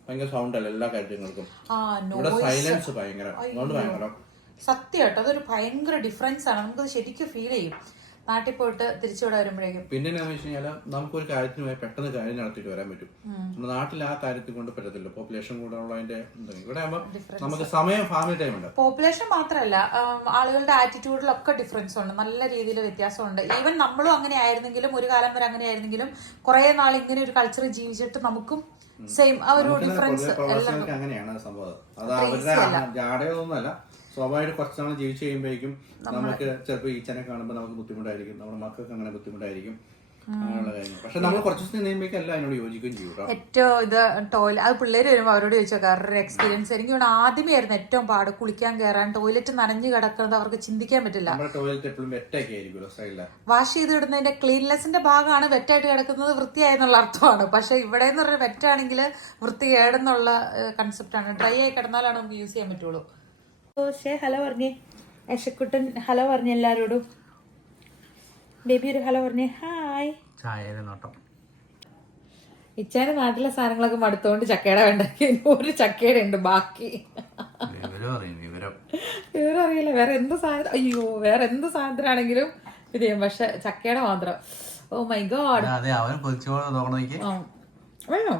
ഭയങ്കര സൗണ്ട് അല്ല എല്ലാ കാര്യങ്ങൾക്കും. സൈലൻസ് ഭയങ്കര സത്യം കേട്ടോ. അതൊരു ഭയങ്കര ഡിഫറൻസ് ആണ്. നമുക്കത് ശരിക്കും ഫീൽ ചെയ്യും നാട്ടിൽ പോയിട്ട് തിരിച്ചുവിടെ വരുമ്പോഴേക്കും. പിന്നെ എന്താണെന്ന് വെച്ച് കഴിഞ്ഞാൽ നമുക്കൊരു കാര്യത്തിന് പോയി പെട്ടെന്ന് കാര്യം നടത്തിയിട്ട് വരാൻ പറ്റും. നമ്മുടെ നാട്ടിൽ ആ കാര്യത്തിൽ കൊണ്ട് പറ്റത്തില്ല. പോപ്പുലേഷൻ കൂടെ ഉള്ളതിന്റെ ഇവിടെ ആകുമ്പോൾ നമുക്ക് സമയം ഫാമിലി ടൈം ഉണ്ട്. പോപ്പുലേഷൻ മാത്രമല്ല, ആളുകളുടെ ആറ്റിറ്റ്യൂഡിലൊക്കെ ഡിഫറൻസ് ഉണ്ട്. നല്ല രീതിയിൽ വ്യത്യാസമുണ്ട്. ഈവൻ നമ്മളും അങ്ങനെ ആയിരുന്നെങ്കിലും, ഒരു കാലം വരെ അങ്ങനെ ആയിരുന്നെങ്കിലും, കുറെ നാൾ ഇങ്ങനെ ഒരു കൾച്ചർ ജീവിച്ചിട്ട് നമുക്കും സെയിം ആ ഒരു ഡിഫറൻസ് അങ്ങനെയാണ് സംഭവം. അത് അവരുടെ ജാടയൊന്നുമല്ല, സ്വാഭാവികമായിട്ട് കുറച്ച് നാൾ ജീവിച്ചു കഴിയുമ്പോഴേക്കും നമുക്ക് ചിലപ്പോൾ ഈച്ചനെ കാണുമ്പോൾ നമുക്ക് ബുദ്ധിമുട്ടായിരിക്കും, നമ്മുടെ മക്കൾക്ക് അങ്ങനെ ബുദ്ധിമുട്ടായിരിക്കും, അങ്ങനെയുള്ള കാര്യങ്ങൾ. പക്ഷെ നമ്മൾ കുറച്ച് ദിവസം കഴിയുമ്പോഴേക്കും എല്ലാം അതിനോട് യോജിക്കുകയും ചെയ്യും. ഏറ്റവും ഇത് ടോയ്ലറ്റ്, അത് പിള്ളേര് വരുമ്പോൾ അവരോട് ചോദിച്ചാൽ അവരുടെ എക്സ്പീരിയൻസ്. എനിക്ക് തോന്നുന്നു ആദ്യമേ ആയിരുന്നു ഏറ്റവും പാട് കുളിക്കാൻ കയറാൻ. ടോയ്ലറ്റ് നനഞ്ഞു കിടക്കുന്നത് അവർക്ക് ചിന്തിക്കാൻ പറ്റില്ല. നമ്മുടെ ടോയ്ലറ്റ് എപ്പോഴും വെറ്റൊക്കെ ആയിരിക്കുമല്ലോ സൈഡില്. വാഷ് ചെയ്ത് ഇടുന്നതിന്റെ ക്ലീൻനെസിന്റെ ഭാഗമാണ് വെറ്റായിട്ട് കിടക്കുന്നത്, വൃത്തിയായെന്നുള്ള അർത്ഥമാണ്. പക്ഷെ ഇവിടെ എന്ന് പറഞ്ഞാൽ വെറ്റാണെങ്കിൽ വൃത്തികേടെന്നുള്ള കൺസെപ്റ്റാണ്. ഡ്രൈ ആയി കിടന്നാലാണ് നമുക്ക് യൂസ് ചെയ്യാൻ പറ്റുള്ളൂ. ഹലോ പറഞ്ഞേ യശക്കുട്ടൻ, ഹലോ പറഞ്ഞ എല്ലാരോടും. ബേബി ഒരു ഹലോ പറഞ്ഞേ. ഹായ്. ചായയുടെ നോട്ടം. ഇച്ചാന്റെ നാട്ടിലെ സാധനങ്ങളൊക്കെ മടുത്തോണ്ട് ചക്കയുടെ വേണ്ടാക്കി ഒരു ചക്കയുടെ ഉണ്ട് ബാക്കി. വിവരം അറിയില്ല. വേറെ എന്ത് സാധനം, അയ്യോ വേറെ എന്ത് സാധനത്തിനാണെങ്കിലും ഇത് ചെയ്യും, പക്ഷെ ചക്കയുടെ മാത്രം. Oh my god. വേണോ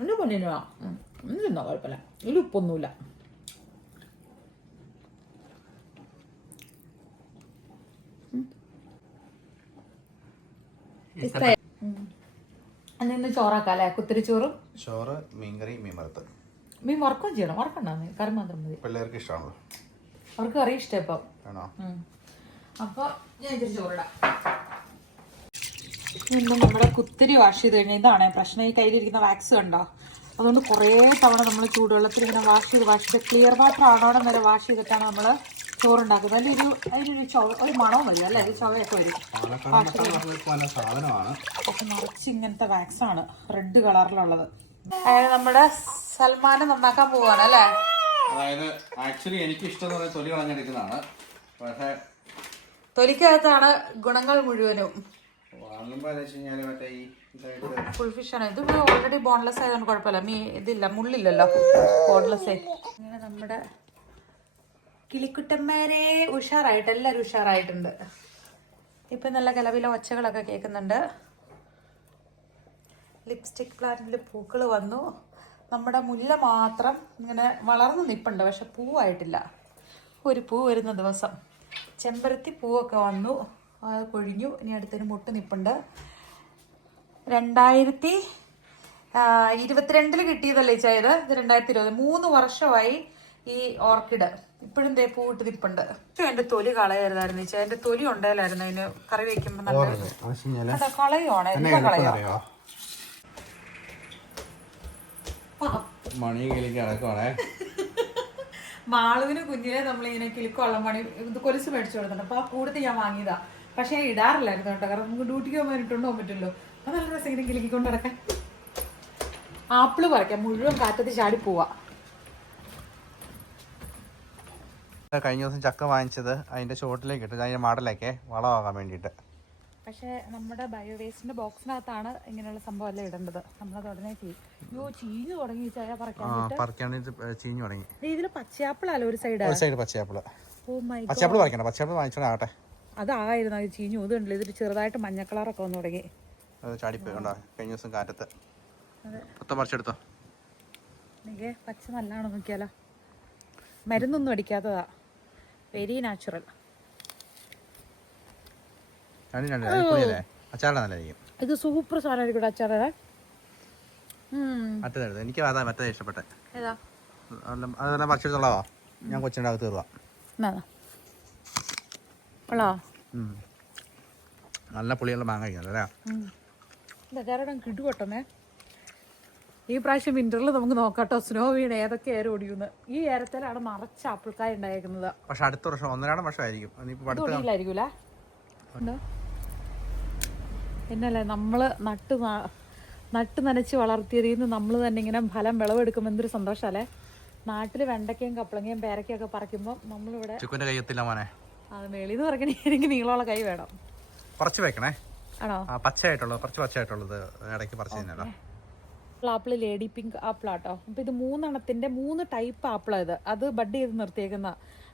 എന്നെ പൊന്നിനോ തിന്നോ, കുഴപ്പമില്ല. ഇതിൽ ഉപ്പൊന്നുമില്ല. അന്ന് ചോറാക്കാല്ലേ, കുത്തിരി ചോറും ചോറ്, മീൻകറി, മീൻ വറുത്ത്. മീൻ വറക്കുകയും ചെയ്യണം. വറക്കണ്ടോ? കറി മാത്രം മതി. പിള്ളേർക്ക് ഇഷ്ടമാണല്ലോ. അവർക്ക് കറി ഇഷ്ടം ഇപ്പം. ആണോ? അപ്പൊ ഞാൻ ഇത്തിരി ചോറിടാം. ഇന്ന് നമ്മുടെ കുത്തിരി വാഷ് ചെയ്ത് കഴിഞ്ഞാൽ ഇതാണ് പ്രശ്നം. ഈ കയ്യിലിരിക്കുന്ന വാക്സ് കണ്ടോ? അതുകൊണ്ട് കുറേ തവണ നമ്മൾ ചൂടുവെള്ളത്തിൽ ഇങ്ങനെ വാഷ് ചെയ്ത് ക്ലിയർ വാട്ടർ ആണോളം വരെ വാഷ് ചെയ്തിട്ടാണ് നമ്മൾ ചോറുണ്ടാക്കുന്നത്. അതിലൊരു ഒരു മണവും വരും അല്ലേ, ഒരു ചൊവയൊക്കെ വരും. പക്ഷെ നിറച്ച് ഇങ്ങനത്തെ വാക്സ് ആണ് റെഡ് കളറിലുള്ളത്. അതായത് നമ്മുടെ സൽമാനെ നന്നാക്കാൻ പോവാണ് അല്ലേ? അതായത് ആക്ച്വലി എനിക്ക് ഇഷ്ടം തൊലി കളഞ്ഞെടുക്കുന്നതാണ്. പക്ഷേ തൊലിക്കകത്താണ് ഗുണങ്ങൾ മുഴുവനും. ഫുൾ ഫിഷ് ആണ് ഇത്. ഓൾറെഡി ബോൺലെസ് ആയതുകൊണ്ട് കുഴപ്പമില്ല. ഇതില്ല, മുള്ളില്ലല്ലോ, ബോൺലെസ്. ഇങ്ങനെ നമ്മുടെ കിളിക്കുട്ടന്മാരെ ഉഷാറായിട്ട് എല്ലാവരും ഉഷാറായിട്ടുണ്ട്. ഇപ്പൊ നല്ല കലവില ഒച്ചകളൊക്കെ കേൾക്കുന്നുണ്ട്. ലിപ്സ്റ്റിക് പ്ലാന്റിൽ പൂക്കൾ വന്നു. നമ്മുടെ മുല്ല മാത്രം ഇങ്ങനെ വളർന്നു നിൽപ്പുണ്ട്, പക്ഷെ പൂവായിട്ടില്ല. ഒരു പൂ വരുന്ന ദിവസം. ചെമ്പരത്തി പൂവൊക്കെ വന്നു, അത് കൊഴിഞ്ഞു. ഇനി അടുത്തൊരു മുട്ട് നിൽപ്പുണ്ട്. 2022 കിട്ടിയതല്ലേ ചായത്? ഇത് 2020. 3 വർഷമായി ഈ ഓർക്കിഡ്. ഇപ്പോഴും ദേ പൂവിട്ട് നിൽപ്പുണ്ട്. എന്റെ തൊലി കളയരുതായിരുന്നു ചായ. എന്റെ തൊലി ഉണ്ടായാലായിരുന്നു അതിന് കറി വെക്കുമ്പോ നല്ല കളയുവാണ്. മാളുവിന് കുഞ്ഞിലെ നമ്മളിങ്ങനെ കിളിക്കൊള്ളം പണി ഇത് കൊലുസ് മേടിച്ചു കൊടുത്തിട്ടുണ്ട്. അപ്പൊ ആ കൂടുതൽ ഞാൻ വാങ്ങിയതാ. പക്ഷെ ഞാൻ ഇടാറില്ലായിരുന്നു കേട്ടോ, കാരണം നമുക്ക് ഡ്യൂട്ടിക്ക് പോകാൻ ഇട്ടുണ്ടോ പറ്റുമല്ലോ. അപ്പൊ നല്ല രസം ഇങ്ങനെ കിളിക്കൊണ്ട് നടക്കാൻ. ആപ്പിള് പറിക്കാം, മുഴുവൻ കാറ്റത്ത് ചാടി പോവാ. കഴിഞ്ഞ ദിവസം ചക്ക വാങ്ങിച്ചത് അതിന്റെ ചോട്ടിലേക്ക് ഇട്ടു, അതിന്റെ മാടലൊക്കെ വളമാകാൻ വേണ്ടിയിട്ട്. പക്ഷെ നമ്മുടെ ബയോവേസ്റ്റിന്റെ ബോക്സിനകത്താണ് ഇങ്ങനെയുള്ള സംഭവം എല്ലാം ഇടേണ്ടത്. നമ്മളത് ഉടനെ ചീഞ്ഞു തുടങ്ങി ചായ പറിക്കാനായിട്ട് ചീഞ്ഞു തുടങ്ങി. ഇതില് പച്ചയാപ്പിളല്ലോ ഒരു സൈഡ് പച്ചയാപ്പിള്. Oh my god. പച്ചയാപ്പിള് പറിക്കണം, പച്ചയാപ്പിള് വാങ്ങിച്ചോണ്ടാകട്ടെ. അതായിരുന്നു അത് ചീഞ്ഞു. ഇതുണ്ടല്ലോ, ഇതിൽ ചെറുതായിട്ട് മഞ്ഞ കളറൊക്കെ വന്നു തുടങ്ങി. ചാടിപ്പോയി കണ്ടോ കഴിഞ്ഞ ദിവസം കാറ്റത്ത്. മൊത്തം പറിച്ചെടുത്തോ. പച്ച നല്ലതാണോ നോക്കിയാലോ. മരുന്നൊന്നും അടിക്കാത്തതാ, വെരി നാച്ചുറൽ. ഇത് സൂപ്പർ സാധനമായിരിക്കും അച്ചാറേ. എനിക്ക് അതാ മറ്റേ ഇഷ്ടപ്പെട്ടെ. അതെല്ലാം ഭക്ഷിച്ചുള്ളതാ. ഞാൻ കൊച്ചിൻ്റെ അകത്ത് തീർവാ. നല്ല പുളിയുള്ള മാങ്ങ കഴിക്കുന്നല്ലേ. കിട്ടുകൊട്ടമേ. ഈ പ്രാവശ്യം വിന്ററിൽ നമുക്ക് നോക്കാട്ടോ സ്നോ വീണ് ഏതൊക്കെ ഏരം ഒടിയുന്നു. ഈ ഏരത്തിലാണ് നിറച്ച് ആപ്പിൾക്കായ ഉണ്ടായിരിക്കുന്നത്. പക്ഷെ അടുത്ത വർഷം 1-2 വർഷമായിരിക്കും. ഒടിയില്ലായിരിക്കൂലേ. പിന്നല്ലേ നമ്മള് നട്ട് നനച്ച് വളർത്തിയതിൽ നിന്ന് നമ്മൾ തന്നെ ഇങ്ങനെ ഫലം വിളവെടുക്കുമ്പോൾ എന്തൊരു സന്തോഷമല്ലേ. നാട്ടില് വെണ്ടയ്ക്കയും കപ്പളങ്ങയും പേരക്കയും ഒക്കെ പറിക്കുമ്പോൾ നമ്മളിവിടെ അത് മേളിന്ന് പറിക്കണേ. എനിക്ക് നീളമുള്ള കൈ വേണം. കുറച്ച് വെക്കണേ. ആണോ? പച്ചയായിട്ടുള്ളത്, കുറച്ച് പച്ചയായിട്ടുള്ളത് ഇടയ്ക്ക് പറിച്ചു തന്നെയല്ലോ. ആപ്പിള് ലേഡി പിങ്ക് ആപ്പിളാട്ടോ. അപ്പൊ ഇത് 3 എണ്ണത്തിന്റെ 3 ടൈപ്പ് ആപ്പിളാ ഇത്. അത് ബഡ് ചെയ്ത് നിർത്തിയേക്കുന്ന.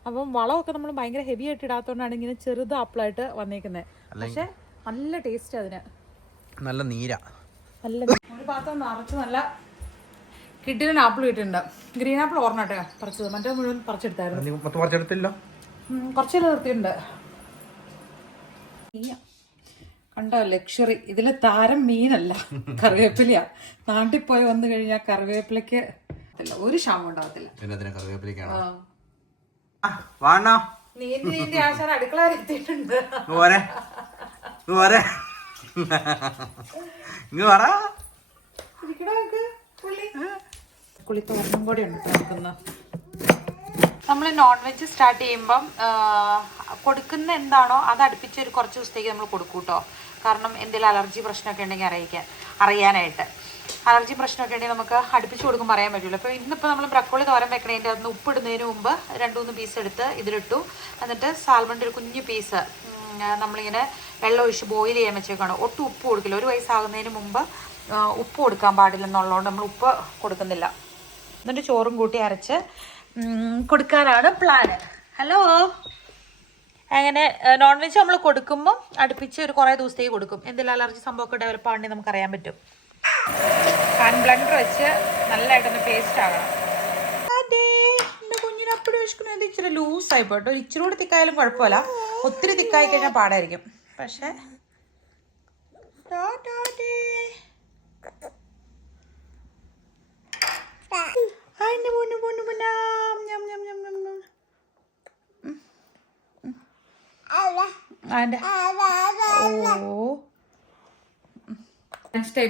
അപ്പം വളമൊക്കെ നമ്മൾ ഭയങ്കര ഹെവി ആയിട്ട് ഇടാത്തോണ്ടാണ് ഇങ്ങനെ ചെറുത് ആപ്പിളായിട്ട് വന്നേക്കുന്നത്. പക്ഷെ നല്ല ടേസ്റ്റ് അതിന്. നല്ല നീര. നല്ല ഒരു പാത്രം നിറച്ച് നല്ല കിട്ടിയ ആപ്പിൾ കിട്ടിയിട്ടുണ്ട്. ഗ്രീൻ ആപ്പിൾ ഓർമ്മട്ടെ പറിച്ചത്, മറ്റേ മുഴുവൻ പറിച്ചെടുത്തായിരുന്നു. കുറച്ചെല്ലാം നിർത്തിയിട്ടുണ്ട്. കണ്ടോ ലക്ഷറി. ഇതില് താരം മീനല്ല, കറിവേപ്പിലയാ. നാട്ടിൽ പോയി വന്നു കഴിഞ്ഞാൽ കറിവേപ്പിലക്ക് ഒരു ക്ഷാമം ഉണ്ടാവത്തില്ല. വാണോ നീന്തി നീന്തി ആശാൻ അടുക്കള എത്തിയിട്ടുണ്ട്. പോരെ പോരെ ഇങ്ങ് പറ. കുളിത്തോർന്നും കൂടെ ഉണ്ട് നോക്കുന്ന. നമ്മൾ നോൺ വെജ് സ്റ്റാർട്ട് ചെയ്യുമ്പം കൊടുക്കുന്ന എന്താണോ അത് അടുപ്പിച്ച് ഒരു കുറച്ച് ദിവസത്തേക്ക് നമ്മൾ കൊടുക്കും കേട്ടോ. കാരണം എന്തെങ്കിലും അലർജി പ്രശ്നമൊക്കെ ഉണ്ടെങ്കിൽ അറിയാനായിട്ട്. അലർജി പ്രശ്നമൊക്കെ ഉണ്ടെങ്കിൽ നമുക്ക് അടുപ്പിച്ച് കൊടുക്കുമ്പോൾ അറിയാൻ പറ്റുള്ളൂ. അപ്പോൾ ഇന്നിപ്പോൾ നമ്മൾ ബ്രക്കോളി തോരൻ വെക്കണതിൻ്റെ അന്ന് ഉപ്പിടുന്നതിന് മുമ്പ് 2-3 പീസ് എടുത്ത് ഇതിലിട്ടു. എന്നിട്ട് സാൽമണിൻ്റെ ഒരു കുഞ്ഞു പീസ് നമ്മളിങ്ങനെ വെള്ളം ഒഴിച്ച് ബോയിൽ ചെയ്യാൻ വെച്ചേക്കാണ്. ഒട്ടും ഉപ്പ് കൊടുക്കില്ല. 1 വയസ്സാകുന്നതിന് മുമ്പ് ഉപ്പ് കൊടുക്കാൻ പാടില്ലെന്നുള്ളതുകൊണ്ട് നമ്മൾ ഉപ്പ് കൊടുക്കുന്നില്ല. എന്നിട്ട് ചോറും കൂട്ടി അരച്ച് കൊടുക്കാനാണ് പ്ലാന്. ഹലോ, അങ്ങനെ നോൺ വെജ് നമ്മൾ കൊടുക്കുമ്പം അടുപ്പിച്ച് ഒരു കുറേ ദിവസത്തേക്ക് കൊടുക്കും. എന്തെങ്കിലും അലർജി സംഭവമൊക്കെ ഡെവലപ്പ് ആണെങ്കിൽ നമുക്ക് അറിയാൻ പറ്റും. ഹാൻഡ് ബ്ലെൻഡർ വെച്ച് നല്ലതായിട്ടൊന്ന് പേസ്റ്റ് ആകണം. അതെ, എൻ്റെ കുഞ്ഞിന് അപ്പോഴും വിഷ്കുന്നത് ഇച്ചിരി ലൂസായി പോട്ടോ. ഇച്ചിരി കൂടി തിക്കായാലും കുഴപ്പമില്ല. ഒത്തിരി തിക്കായി കഴിഞ്ഞാൽ പാടായിരിക്കും. പക്ഷേ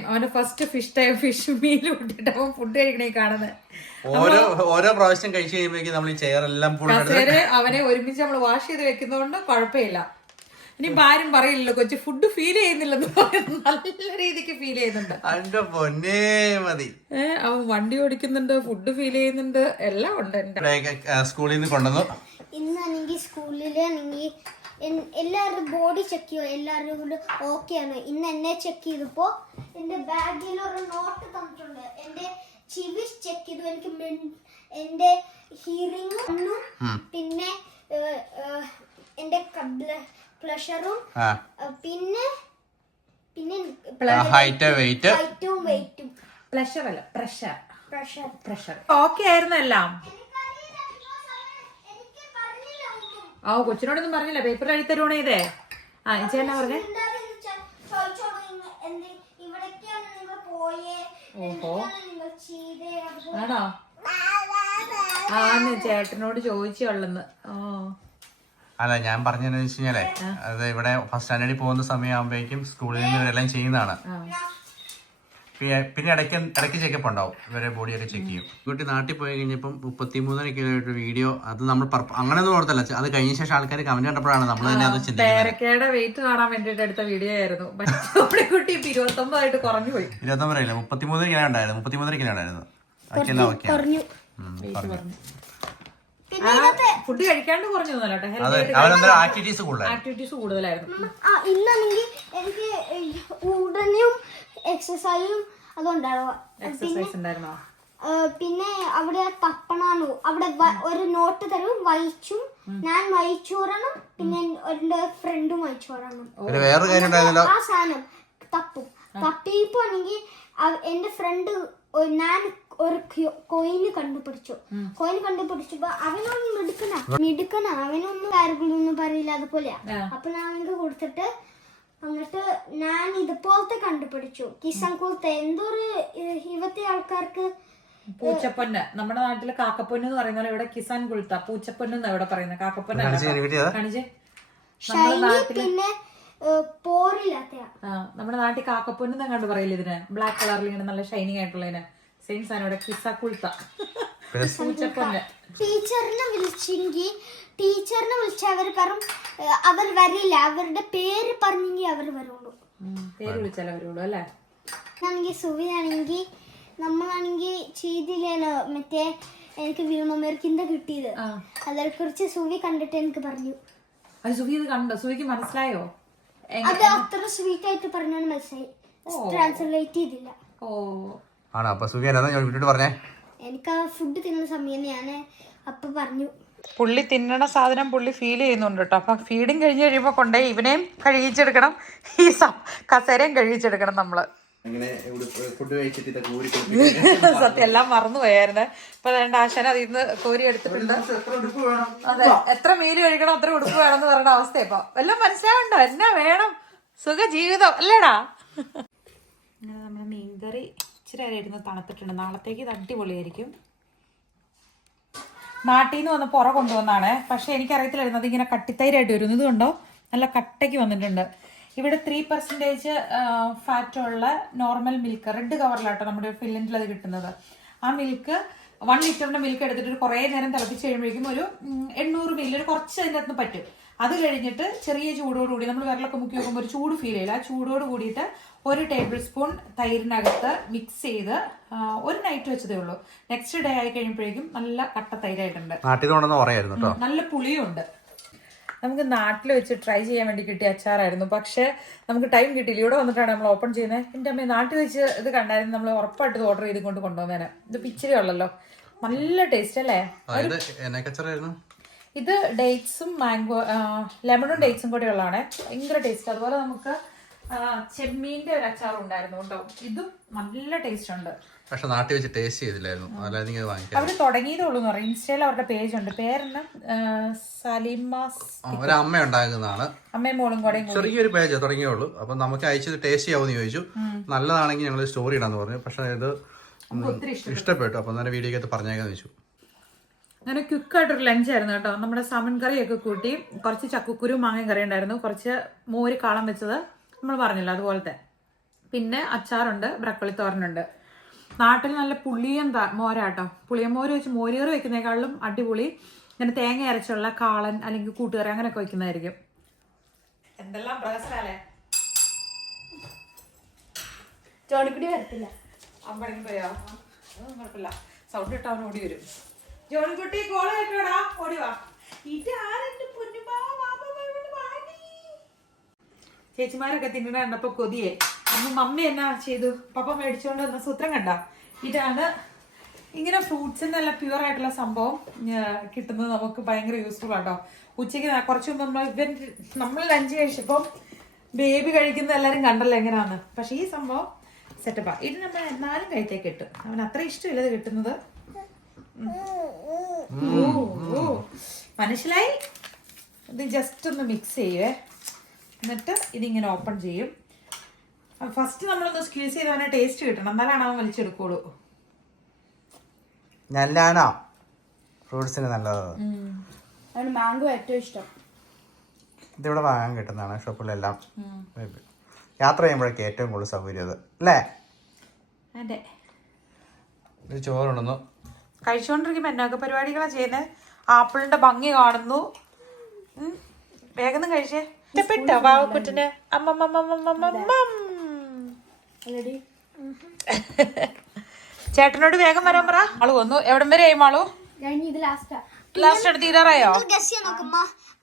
അവന്റെ ഫസ്റ്റ് ഫിഷ് മീൽ വിട്ടിട്ട് അവൻ ഫുഡ് കഴിക്കണേ കാണുന്നത്. ഓരോ പ്രാവശ്യം കഴിച്ചു കഴിയുമ്പോഴേക്കും നമ്മൾ ഈ ചെയറെല്ലാം അവനെ ഒരുമിച്ച് നമ്മൾ വാഷ് ചെയ്ത് വെക്കുന്നതുകൊണ്ട് കുഴപ്പമില്ല. ഇനി ആരും പറയില്ലല്ലോ കൊച്ചു ഫുഡ് ഫീൽ ചെയ്യുന്നില്ലെന്ന് പറയുന്നത്. നല്ല രീതിക്ക് ഫീൽ ചെയ്യുന്നുണ്ട്. അവൻ വണ്ടി ഓടിക്കുന്നുണ്ട്, ഫുഡ് ഫീൽ ചെയ്യുന്നുണ്ട്, എല്ലാം ഉണ്ട്. സ്കൂളിൽ നിന്ന് കൊണ്ടുവന്നു. ഇന്നാണെങ്കിൽ സ്കൂളിലാണെങ്കിൽ എല്ലാവരുടെ ബോഡി ചെക്ക് ചെയ്യോ, എല്ലാവരും കൂടെ ഓക്കെ ആണ്. ഇന്ന് എന്നെ ചെക്ക് ചെയ്തപ്പോ എന്റെ ബാഗിൽ ഒരു നോട്ട് തന്നിട്ടുണ്ട്. എന്റെ ചെവി ചെക്ക് ചെയ്തു. എനിക്ക് എന്റെ ഹിയറിംഗും പിന്നെ എന്റെ പ്ലഷറും പിന്നെ ഹൈറ്റും വെയിറ്റും പ്രഷർ അല്ല പ്രഷർ ഓക്കെ ആയിരുന്നു എല്ലാം. കൊച്ചിനോടൊന്നും പറഞ്ഞില്ല, പേപ്പറിൽ എഴുതി തരുവാണേ ഇതേ. ചേട്ടനാ പറഞ്ഞേ. ഓഹോ, ആണോ? ചേട്ടനോട് ചോദിച്ചുള്ളന്ന്. അല്ല, ഞാൻ പറഞ്ഞതെന്ന് വെച്ച് കഴിഞ്ഞാലേ, അത് ഇവിടെ ഫസ്റ്റ് സ്റ്റാൻഡേർഡിൽ പോകുന്ന സമയമാകുമ്പോഴേക്കും സ്കൂളിൽ നിന്ന് ഇവരെല്ലാം ചെയ്യുന്നതാണ്. പിന്നെ ഇടയ്ക്ക് ചെക്കപ്പ് ഉണ്ടാവും, ഇവരെ ബോഡിയൊക്കെ ചെക്ക് ചെയ്യും. കുട്ടി നാട്ടിൽ പോയി കഴിഞ്ഞപ്പം 33 കിലോയുടെ വീഡിയോ, അത് നമ്മൾ അങ്ങനെയൊന്നും ഓർത്തല്ല, അത് കഴിഞ്ഞ ശേഷം ആൾക്കാർ കമന്റ് കണ്ടപ്പോഴാണ് നമ്മൾ തന്നെ അത് ചിന്തിക്കുന്നത്. വെയിറ്റ് കാണാൻ വേണ്ടിട്ട് എടുത്ത വീഡിയോ ആയിരുന്നു. കുട്ടി 29 ആയിട്ട് കുറഞ്ഞു പോയി. 29 ഇല്ല, 33 കിലോ ഉണ്ടായിരുന്നു. 33 കിലോ ഉണ്ടായിരുന്നു. ഫുഡ് കഴിക്കാണ്ട് കുറഞ്ഞു. ആക്ടിവിറ്റീസ് കൂടുതലായിരുന്നു. എനിക്ക് ഉടനെയും എക്സസൈസും അതുണ്ടാവുക. പിന്നെ അവിടെ തപ്പണാനു അവിടെ ഒരു നോട്ട് തരും, വായിച്ചും ഞാൻ വായിച്ചു പറയണം. പിന്നെ എന്റെ ഫ്രണ്ടും വായിച്ചു പറയണം. ആ സാധനം തപ്പിയപ്പോ ആണെങ്കിൽ എന്റെ ഫ്രണ്ട് ഞാൻ ഒരു കോയിന് കണ്ടുപിടിച്ചപ്പോ അവനൊന്നും മിടുക്കന അവനൊന്നും കാര്യങ്ങളൊന്നും പറയില്ല അതുപോലെയാ. അപ്പൊ ഞാൻ അവനക്ക് കൊടുത്തിട്ട് എന്നിട്ട് ഞാൻ ഇതുപോലത്തെ കണ്ടുപിടിച്ചു. കിസാൻ കുളത്തെ എന്തൊരു ഇവത്തെ ആൾക്കാർക്ക് പൂച്ചപ്പൊന്ന്. നമ്മുടെ നാട്ടില് കാക്കപ്പൊന്ന് എന്ന് പറയുന്ന ഇവിടെ കിസാൻ കുളുത്ത പൂച്ചപ്പൊന്ന് ഇവിടെ പറയുന്നത്. കാക്കപ്പൊന്ന് പിന്നെ പോരില്ലാത്ത നമ്മുടെ നാട്ടിൽ കാക്കപ്പൊന്ന് കണ്ടു പറയില്ല ഇതിന്. ബ്ലാക്ക് കളറിൽ ഇങ്ങനെ നല്ല ഷൈനിങ് ആയിട്ടുള്ളതിന് സെയിം സാധനം ഇവിടെ കിസാ കുളുത്ത പൂച്ചപ്പൊന്ന്. ടീച്ചറിനെ വിളിച്ച അവർ പറയും അവർ വരില്ല, അവരുടെ പേര് പറഞ്ഞെങ്കിൽ അവർ വരുള്ളൂ. പേര് വിളിച്ചാലേ വരുള്ളൂ അല്ലേ? ആണെങ്കിൽ സുവിനാണെങ്കിൽ നമ്മളാണെങ്കിൽ ചെയ്തില്ലേനോ മറ്റേ എനിക്ക് വീണമേർക്കിന്റെ കിട്ടിയത്. അതിനെ കുറിച്ച് സുവി കണ്ടിട്ട് എനിക്ക് പറഞ്ഞു. സുവി ഇത് കണ്ടോ? സുവിക്ക് മനസ്സിലായോ? അത് അത്ര സ്വീറ്റ് ആയിട്ട് പറഞ്ഞാണ് മനസ്സിലായി. ട്രാൻസ്ലേറ്റ് ചെയ്തില്ല. എനിക്ക് ആ ഫുഡ് തിന്നുന്ന സമയം ഞാൻ അപ്പൊ പറഞ്ഞു. പുള്ളി തിന്നണ സാധനം പുള്ളി ഫീൽ ചെയ്യുന്നുണ്ട് കേട്ടോ. അപ്പം ഫീഡിങ് കഴിഞ്ഞ് കഴിയുമ്പോൾ കൊണ്ടുപോയി ഇവനെയും കഴിയിച്ചെടുക്കണം, ഈ കസേരയും കഴിയിച്ചെടുക്കണം നമ്മള്. സത്യം എല്ലാം മറന്നു പോയായിരുന്നേ. ഇപ്പൊ വേണ്ട ആശാന അതിൽ നിന്ന് കോരി എടുത്തിട്ടുണ്ട്. അതെ, എത്ര മീല് കഴിക്കണം അത്ര ഉടുപ്പ് വേണമെന്ന് പറയുന്ന അവസ്ഥ. ഇപ്പൊ എല്ലാം മനസ്സിലാവണ്ടോ? എന്നാ വേണം? സുഖ ജീവിതം അല്ലേടാ. നമ്മുടെ മീൻകറി ഇച്ചിരി നേരം ഇരുന്ന് തണുത്തിട്ടുണ്ട്. നാളത്തേക്ക് ഇത് അടിപൊളിയായിരിക്കും. നാട്ടിൽ നിന്ന് വന്ന് പുറ കൊണ്ടുവന്നാണ്. പക്ഷെ എനിക്കറിയത്തില്ലായിരുന്നു അത് ഇങ്ങനെ കട്ടിത്തൈരായിട്ട് വരും. ഇത് കണ്ടോ, നല്ല കട്ടയ്ക്ക് വന്നിട്ടുണ്ട്. ഇവിടെ 3% ഫാറ്റുള്ള നോർമൽ മിൽക്ക് റെഡ് കവറിലാട്ടോ നമ്മുടെ ഫില്ലൻറ്റിൽ അത് കിട്ടുന്നത്. ആ മിൽക്ക് 1 ലിറ്ററിന്റെ മിൽക്ക് എടുത്തിട്ട് കുറേ നേരം തിളപ്പിച്ച് കഴിയുമ്പോഴേക്കും ഒരു 800 ml കുറച്ച് അതിൻ്റെ അകത്ത് പറ്റും. അത് കഴിഞ്ഞിട്ട് ചെറിയ ചൂടോടുകൂടി നമ്മൾ വിരലൊക്കെ മുക്കി വെക്കുമ്പോൾ ഒരു ചൂട് ഫീൽ ചെയ്യില്ല. ആ ചൂടോട് കൂടിയിട്ട് 1 ടേബിൾ സ്പൂൺ തൈരിനകത്ത് മിക്സ് ചെയ്ത് ഒരു നൈറ്റ് വെച്ചതേ ഉള്ളൂ. നെക്സ്റ്റ് ഡേ ആയി കഴിയുമ്പോഴേക്കും നല്ല കട്ട തൈരായിട്ടുണ്ട്. നല്ല പുളിയുണ്ട്. നമുക്ക് നാട്ടിൽ വെച്ച് ട്രൈ ചെയ്യാൻ വേണ്ടി കിട്ടിയ അച്ചാറായിരുന്നു. പക്ഷെ നമുക്ക് ടൈം കിട്ടിയില്ല. ഇവിടെ വന്നിട്ടാണ് നമ്മൾ ഓപ്പൺ ചെയ്യുന്നത്. എൻ്റെ അമ്മ നാട്ടിൽ വെച്ച് ഇത് കണ്ടായിരുന്നു, നമ്മൾ ഉറപ്പായിട്ട് ഓർഡർ ചെയ്ത് കൊണ്ട് കൊണ്ടുവന്നേനെ. ഇത് പിച്ചിരി ഉള്ളല്ലോ, നല്ല ടേസ്റ്റ് അല്ലേ. ഇത് ഡേറ്റ്സും മാംഗോ ലെമണും ഡേറ്റ്സും കൂടെ ഉള്ളതാണ്. ഭയങ്കര ടേസ്റ്റ്. അതുപോലെ നമുക്ക് ചെമ്മീന്റെ ഒരു അച്ചാറും ഉണ്ടായിരുന്നു കേട്ടോ. ഇതും നല്ല ടേസ്റ്റ് ഉണ്ട്. പക്ഷെ നാട്ടിൽ വെച്ച് ടേസ്റ്റ് ചെയ്തില്ലായിരുന്നു. അവര് തുടങ്ങിയതേ ഉള്ളൂ എന്ന് പറയും. ഇൻസ്റ്റയിൽ അവരുടെ പേജ് ഉണ്ട്. പേരെന്ന സലീമാസ് അമ്മ ഉണ്ടാക്കുന്നതാണ്. അമ്മയും മോളും കൂടെ ചെറിയൊരു പേജ് തുടങ്ങിയുള്ളൂ. അപ്പൊ നമുക്ക് അയച്ചത് ടേസ്റ്റ് ചെയ്യാമെന്ന് ചോദിച്ചു. നല്ലതാണെങ്കിൽ ഞങ്ങൾ സ്റ്റോറി ഇടാന്ന് പറഞ്ഞു. പക്ഷെ ഇത് ഇഷ്ടപ്പെട്ടു. അപ്പൊ നല്ല വീഡിയോക്കകത്ത് പറഞ്ഞേക്കാന്ന് വെച്ചു. അങ്ങനെ ക്വിക്കായിട്ടൊരു ലഞ്ചായിരുന്നു കേട്ടോ. നമ്മുടെ സാമൻ കറിയൊക്കെ കൂട്ടി, കുറച്ച് ചക്കക്കുരു മാങ്ങയും കറി ഉണ്ടായിരുന്നു, കുറച്ച് മോര് കാളം വെച്ചത് നമ്മൾ പറഞ്ഞില്ല അതുപോലത്തെ, പിന്നെ അച്ചാറുണ്ട്, ബ്രക്കോളി തോരനുണ്ട്. നാട്ടിൽ നല്ല പുളിയൻ മോരാട്ടോ. പുളിയൻ മോര് വെച്ച് മോര് കറി വെക്കുന്നതിനേക്കാളും അടിപൊളി ഇങ്ങനെ തേങ്ങ അരച്ചുള്ള കാളൻ അല്ലെങ്കിൽ കൂട്ടുകറി അങ്ങനെയൊക്കെ വെക്കുന്നതായിരിക്കും. എന്തെല്ലാം പ്രശ്നമല്ലേ. ജോണിക്കുട്ടി വരത്തില്ല, അമ്പഴങ്ങി പോയോ? കുഴപ്പമില്ല, സൗണ്ട് ഇട്ട് അവൻ ഓടി വരും. ജോണിക്കുട്ടി കോള കേട്ടോടാ, ഓടിവാ. ചേച്ചിമാരൊക്കെ തിന്നണ കണ്ടപ്പോ കൊതിയെ. അന്ന് മമ്മി എന്നാ ചെയ്തു, പപ്പ മേടിച്ചുകൊണ്ട് വന്ന സൂത്രം കണ്ട. ഇതാണ് ഇങ്ങനെ ഫ്രൂട്ട്സിന്റെ നല്ല പ്യൂർ ആയിട്ടുള്ള സംഭവം കിട്ടുന്നത് നമുക്ക് ഭയങ്കര യൂസ്ഫുൾ ആട്ടോ. ഉച്ചയ്ക്ക് കുറച്ച് മുമ്പ് നമ്മൾ ലഞ്ച് കഴിച്ചപ്പോൾ ബേബി കഴിക്കുന്നത് എല്ലാവരും കണ്ടല്ലോ എങ്ങനെയാന്ന്. പക്ഷെ ഈ സംഭവം സെറ്റപ്പാ. ഇത് നമ്മൾ എന്നാലും കഴുത്തേക്ക് ഇട്ടു. അവൻ അത്ര ഇഷ്ടമില്ല ഇത് കിട്ടുന്നത്. മനസ്സിലായി. ഇത് ജസ്റ്റ് ഒന്ന് മിക്സ് ചെയ്യുവേ. എന്നിട്ട് ഇതിങ്ങനെ ഓപ്പൺ ചെയ്യും. ഫസ്റ്റ് നമ്മളൊന്ന് സ്ക്വീസ് ചെയ്ത് അവനെ ടേസ്റ്റ് കിട്ടണം, എന്നാലാണ് അവൻ വലിച്ചെടുക്കുള്ളൂ. നല്ലതാണോ ഫ്രൂട്ട്സിന് നല്ലത്? അവന് മാംഗോ ഏറ്റവും ഇഷ്ടം. ഇതിവിടെ വാങ്ങാൻ കിട്ടുന്നതാണ് ഷോപ്പിലെല്ലാം. യാത്ര ചെയ്യുമ്പോഴൊക്കെ ഏറ്റവും കൂടുതൽ സൗകര്യം അത് അല്ലേ? അതെ. ഇത് ചോറുണ്ടെന്നു കഴിച്ചുകൊണ്ടിരിക്കുമ്പോൾ എന്നൊക്കെ പരിപാടികളാണ് ചെയ്യുന്നത്. ആപ്പിളിന്റെ ഭംഗി കാണുന്നു. വേഗം കഴിച്ചേ. ഇഷ്ടപ്പെട്ടോ വാവക്കുട്ടിന്? ചേട്ടനോട് വേഗം വരാൻ പറ. ആള് വന്നു. എവിടം വരെ ആയി മാളു? ലാസ്റ്റ് എടുത്ത് തീരാറായോ?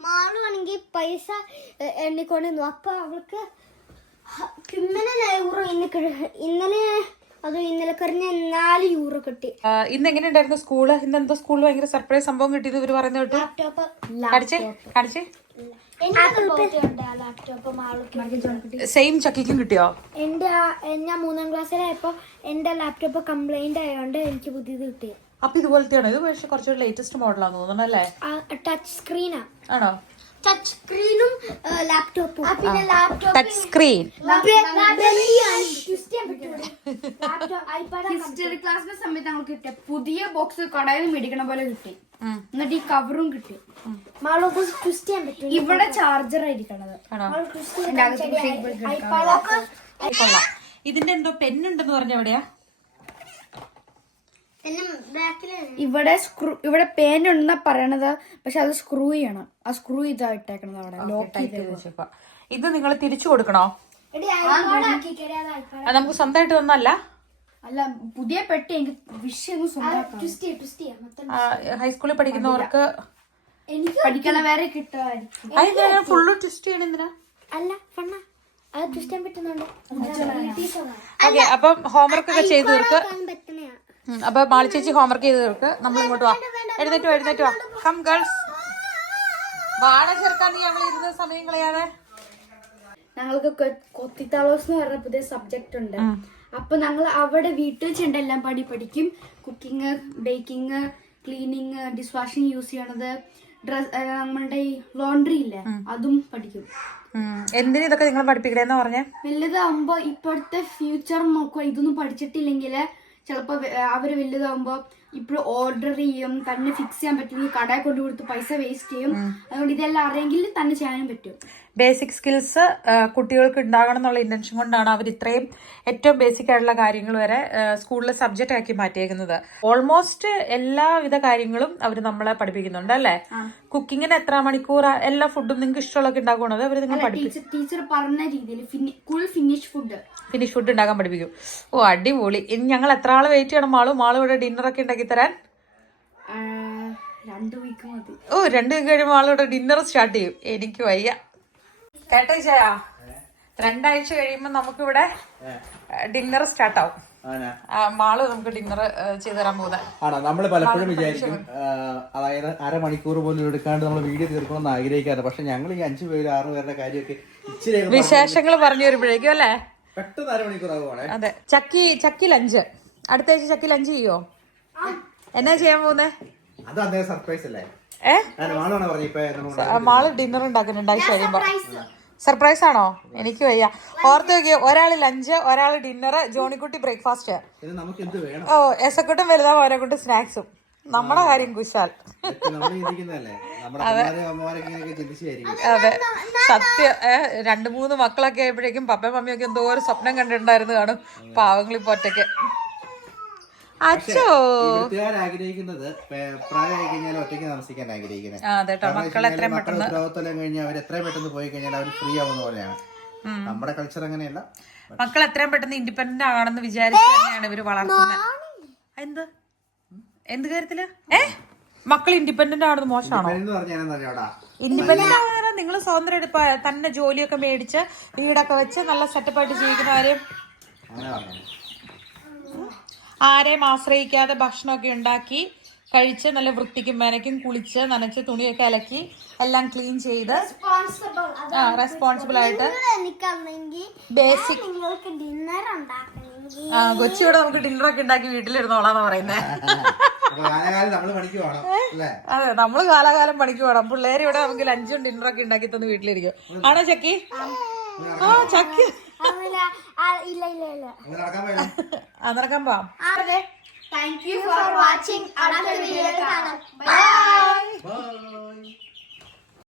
മാളുവാണെങ്കിൽ പൈസ എണ്ണിക്കൊണ്ടിരുന്നു. അപ്പൊ അവൾക്ക് ഇന്നലെ കറിഞ്ഞ 4 യൂറോ കിട്ടി. ഇന്ന് എങ്ങനെ ഉണ്ടായിരുന്നു സ്കൂള്? ഇന്ന് എന്തോ സ്കൂളിൽ ഭയങ്കര സർപ്രൈസ് സംഭവം കിട്ടിയത് ഇവര് പറയുന്നത് കേട്ടു. കാണിച്ചേ. സെയിം ചക്കിക്കും കിട്ടിയോ? ഞാൻ 3ാം ക്ലാസ്സിലായപ്പോ എന്റെ ലാപ്ടോപ്പ് കംപ്ലൈന്റ് ആയതുകൊണ്ട് എനിക്ക് പുതിയത് കിട്ടി. അപ്പൊ ഇതുപോലത്തെയാണോ? ഇത് പക്ഷെ കുറച്ചുകൂടി ലേറ്റസ്റ്റ് മോഡലാന്ന് തോന്നുന്നു അല്ലേ? ടച്ച് സ്ക്രീനാ. ആണോ? ടച്ച് സ്ക്രീനും ലാപ്ടോപ്പും. Touch screen. ഹിസ്റ്ററി ക്ലാസ്സിന്റെ സമയത്ത് ഞങ്ങൾക്ക് കിട്ടിയ പുതിയ ബോക്സ് കടയിൽ മേടിക്കണ പോലെ കിട്ടി. എന്നിട്ട് ഈ കവറും കിട്ടി. ഇവിടെ ചാർജർ ആയിരിക്കണത്. ഇതിന്റെ എന്തോ പെന്നുണ്ടെന്ന് പറഞ്ഞ എവിടെയാ? ഇവിടെ പേൻ ഉണ്ടെന്നാ പറയണത്. പക്ഷെ അത് സ്ക്രൂ ചെയ്യണം. ആ സ്ക്രൂ ഇതായിട്ടേക്കണത് അവിടെ ലോക്ക് ചെയ്ത്. ഇത് നിങ്ങൾ തിരിച്ചു കൊടുക്കണോ? നമുക്ക് സ്വന്തമായിട്ട് തന്നല്ല. അല്ല, പുതിയ പെട്ടി എനിക്ക് വിഷയം ഹൈസ്കൂളിൽ പഠിക്കുന്നവർക്ക് പഠിക്കണ വേറെ കിട്ടുമായിരിക്കും. ഫുള്ള് ട്വിസ്റ്റ് ചെയ്യണം എന്തിനാ? അല്ല, ഫണ്ണ അത് ട്വിസ്റ്റ് ചെയ്യാൻ പറ്റുന്നുണ്ട്. അപ്പം ഹോംവർക്ക് ഒക്കെ ചെയ്ത് തീർക്ക്. അപ്പൊ മാളി ചേച്ചി ഹോംവർക്ക് ചെയ്ത് തീർക്ക്. നമ്മൾ ഇങ്ങോട്ട് വാ. എഴുന്നേറ്റ് വാ. Come girls. വാട ചേർക്കാൻ നീ ഞങ്ങൾ ഇരുന്ന സമയം കളയാതെ. ഞങ്ങൾക്ക് കൊത്തിത്താളോസ് എന്ന് പറഞ്ഞ പുതിയ സബ്ജക്ട് ഉണ്ട്. അപ്പൊ ഞങ്ങൾ അവിടെ വീട്ടിൽ വെച്ചിട്ട് എല്ലാം പഠിക്കും. Cooking, baking, cleaning, dish washing use ചെയ്യണത്, നമ്മളുടെ ഈ ലോണ്ടറി ഇല്ലേ അതും പഠിക്കും. എന്തിനും ഇതൊക്കെ നിങ്ങൾ പഠിപ്പിക്കണേന്ന് പറഞ്ഞേ? വലുതാവുമ്പോ ഇപ്പോഴത്തെ ഫ്യൂച്ചർ നോക്കുക. ഇതൊന്നും പഠിച്ചിട്ടില്ലെങ്കിൽ ചിലപ്പോ അവര് വലുതാവുമ്പോ ഇപ്പോൾ ഓർഡർ ചെയ്യും, തന്നെ ഫിക്സ് ചെയ്യാൻ പറ്റും, കടയിൽ കൊണ്ടു കൊടുത്ത് പൈസ വേസ്റ്റ് ചെയ്യും. അതുകൊണ്ട് ഇതെല്ലാം അറിയെങ്കിൽ തന്നെ ചെയ്യാനും പറ്റും. ബേസിക് സ്കിൽസ് കുട്ടികൾക്ക് ഉണ്ടാകണം എന്നുള്ള ഇന്റൻഷൻ കൊണ്ടാണ് അവർ ഇത്രയും ഏറ്റവും ബേസിക് ആയിട്ടുള്ള കാര്യങ്ങൾ വരെ സ്കൂളിലെ സബ്ജക്റ്റ് ആക്കി മാറ്റിയേക്കുന്നത്. ഓൾമോസ്റ്റ് എല്ലാവിധ കാര്യങ്ങളും അവർ നമ്മളെ പഠിപ്പിക്കുന്നുണ്ട് അല്ലേ? കുക്കിങ്ങിന് എത്ര മണിക്കൂർ എല്ലാ ഫുഡും നിങ്ങൾക്ക് ഇഷ്ടമുള്ളതൊക്കെ ഉണ്ടാക്കണത് അവർ നിങ്ങൾ പഠിപ്പിക്കും. ടീച്ചർ പറഞ്ഞ രീതിയിൽ ഫുൾ ഫിനിഷ് ഫുഡ് ഉണ്ടാക്കാൻ പഠിപ്പിക്കും. ഓ അടിപൊളി. ഇനി ഞങ്ങൾ എത്ര ആള് വെയിറ്റ് ചെയ്യണം? മാളും ഇവിടെ ഡിന്നറൊക്കെ ഉണ്ടാക്കി തരാൻ 2 വീക്ക് മതി. ഓ 2 വീക്ക് കഴിയുമ്പോൾ ആളിവിടെ ഡിന്നർ സ്റ്റാർട്ട് ചെയ്യും. എനിക്ക് വയ്യ കേട്ടോ ചായ. 2 ആഴ്ച കഴിയുമ്പോൾ നമുക്കിവിടെ ഡിന്നർ സ്റ്റാർട്ട് ആവും. മാള് നമുക്ക് ഡിന്നർ ചെയ്തു തരാൻ പോകുന്നത്. ആണോ? നമ്മൾ പലപ്പോഴും വിചാരിക്കും അതായത് അരമണിക്കൂർ പോലും എടുക്കാണ്ട് നമ്മൾ വീഡിയോ തീർക്കണമെന്ന് ആഗ്രഹിക്കാറ്. പക്ഷെ ഞങ്ങൾ ഈ 5 പേര് 6 പേരുടെ കാര്യമൊക്കെ ഇച്ചിരി വിശേഷങ്ങൾ പറഞ്ഞു വരുമ്പോഴേക്കും അല്ലേ പെട്ടെന്ന് അരമണിക്കൂർ ആകുവാണേ. അതെ. ചക്കി ലഞ്ച് അടുത്ത ആഴ്ച ചക്കി ലഞ്ച് ചെയ്യോ? എന്നാ ചെയ്യാൻ പോകുന്നേ? അത് അന്നേരം സർപ്രൈസ് അല്ലേ? മാള് ഡിന്നർ ഉണ്ടാക്കുന്നുണ്ട് ആഴ്ച കഴിയുമ്പോ. സർപ്രൈസ് ആണോ? എനിക്ക് വയ്യ. ഓർത്ത് നോക്കിയോ, ഒരാള് ലഞ്ച്, ഒരാള് ഡിന്നർ, ജോണിക്കുട്ടി ബ്രേക്ക്ഫാസ്റ്റ്. ഓ എസക്കുട്ടും വലുതാവും, ഓരോക്കുട്ടും സ്നാക്സും. നമ്മുടെ കാര്യം കുശാൽ. അതെ സത്യം. 2-3 മക്കളൊക്കെ ആയപ്പോഴേക്കും പപ്പയും മമ്മിയൊക്കെ എന്തോ ഒരു സ്വപ്നം കണ്ടിട്ടുണ്ടായിരുന്നു കാണും. പാവങ്ങളിപ്പോ ഒറ്റയ്ക്ക്. അച്ഛോ ആഗ്രഹിക്കുന്നത് പ്രായമായി കഴിഞ്ഞാൽ ഒറ്റയ്ക്ക് താമസിക്കാൻ ആഗ്രഹിക്കുന്നത്. ഉത്തരവാദിത്തം കഴിഞ്ഞാൽ അവർ എത്രയും പെട്ടെന്ന് പോയി കഴിഞ്ഞാൽ അവർ ഫ്രീ ആവുന്ന പോലെയാണ്. നമ്മുടെ കൾച്ചർ അങ്ങനെയല്ല. മക്കൾ എത്രയും പെട്ടെന്ന് ഇൻഡിപെൻഡന്റ് ആണെന്ന് വിചാരിച്ച് തന്നെയാണ് ഇവര് വളർത്തുന്നത്. എന്ത് കാര്യത്തില് മക്കൾ ഇൻഡിപെൻഡന്റ് ആണെന്ന് മോശമാണോ? ഇൻഡിപെൻഡന്റ് ആവുന്ന നിങ്ങൾ സ്വതന്ത്രം എടുപ്പ തന്നെ ജോലിയൊക്കെ മേടിച്ച് വീടൊക്കെ വെച്ച് നല്ല സെറ്റപ്പായിട്ട് ജീവിക്കുന്നവരെയും ആരെയും ആശ്രയിക്കാതെ ഭക്ഷണമൊക്കെ ഉണ്ടാക്കി കഴിച്ച് നല്ല വൃത്തിക്കും മെനക്കും കുളിച്ച് നനച്ച് തുണിയൊക്കെ അലക്കി എല്ലാം ക്ലീൻ ചെയ്ത് റെസ്പോൺസിബിൾ ആയിട്ട് ബേസിക് കൊച്ചിയോടെ നമുക്ക് ഡിന്നറൊക്കെ ഉണ്ടാക്കി വീട്ടിലിരുന്നോളാന്ന് പറയുന്നേ. അതെ നമ്മള് കാലാകാലം പണിക്ക് പോകണം. പിള്ളേര് ഇവിടെ നമുക്ക് ലഞ്ചും ഡിന്നറൊക്കെ ഉണ്ടാക്കി തന്ന് വീട്ടിലിരിക്കും. ആണോ ചക്കി? ആ ചക്കി നടക്കാൻ പോവാം. Thank you for watching. അടുത്ത വീഡിയോയിൽ കാണാം.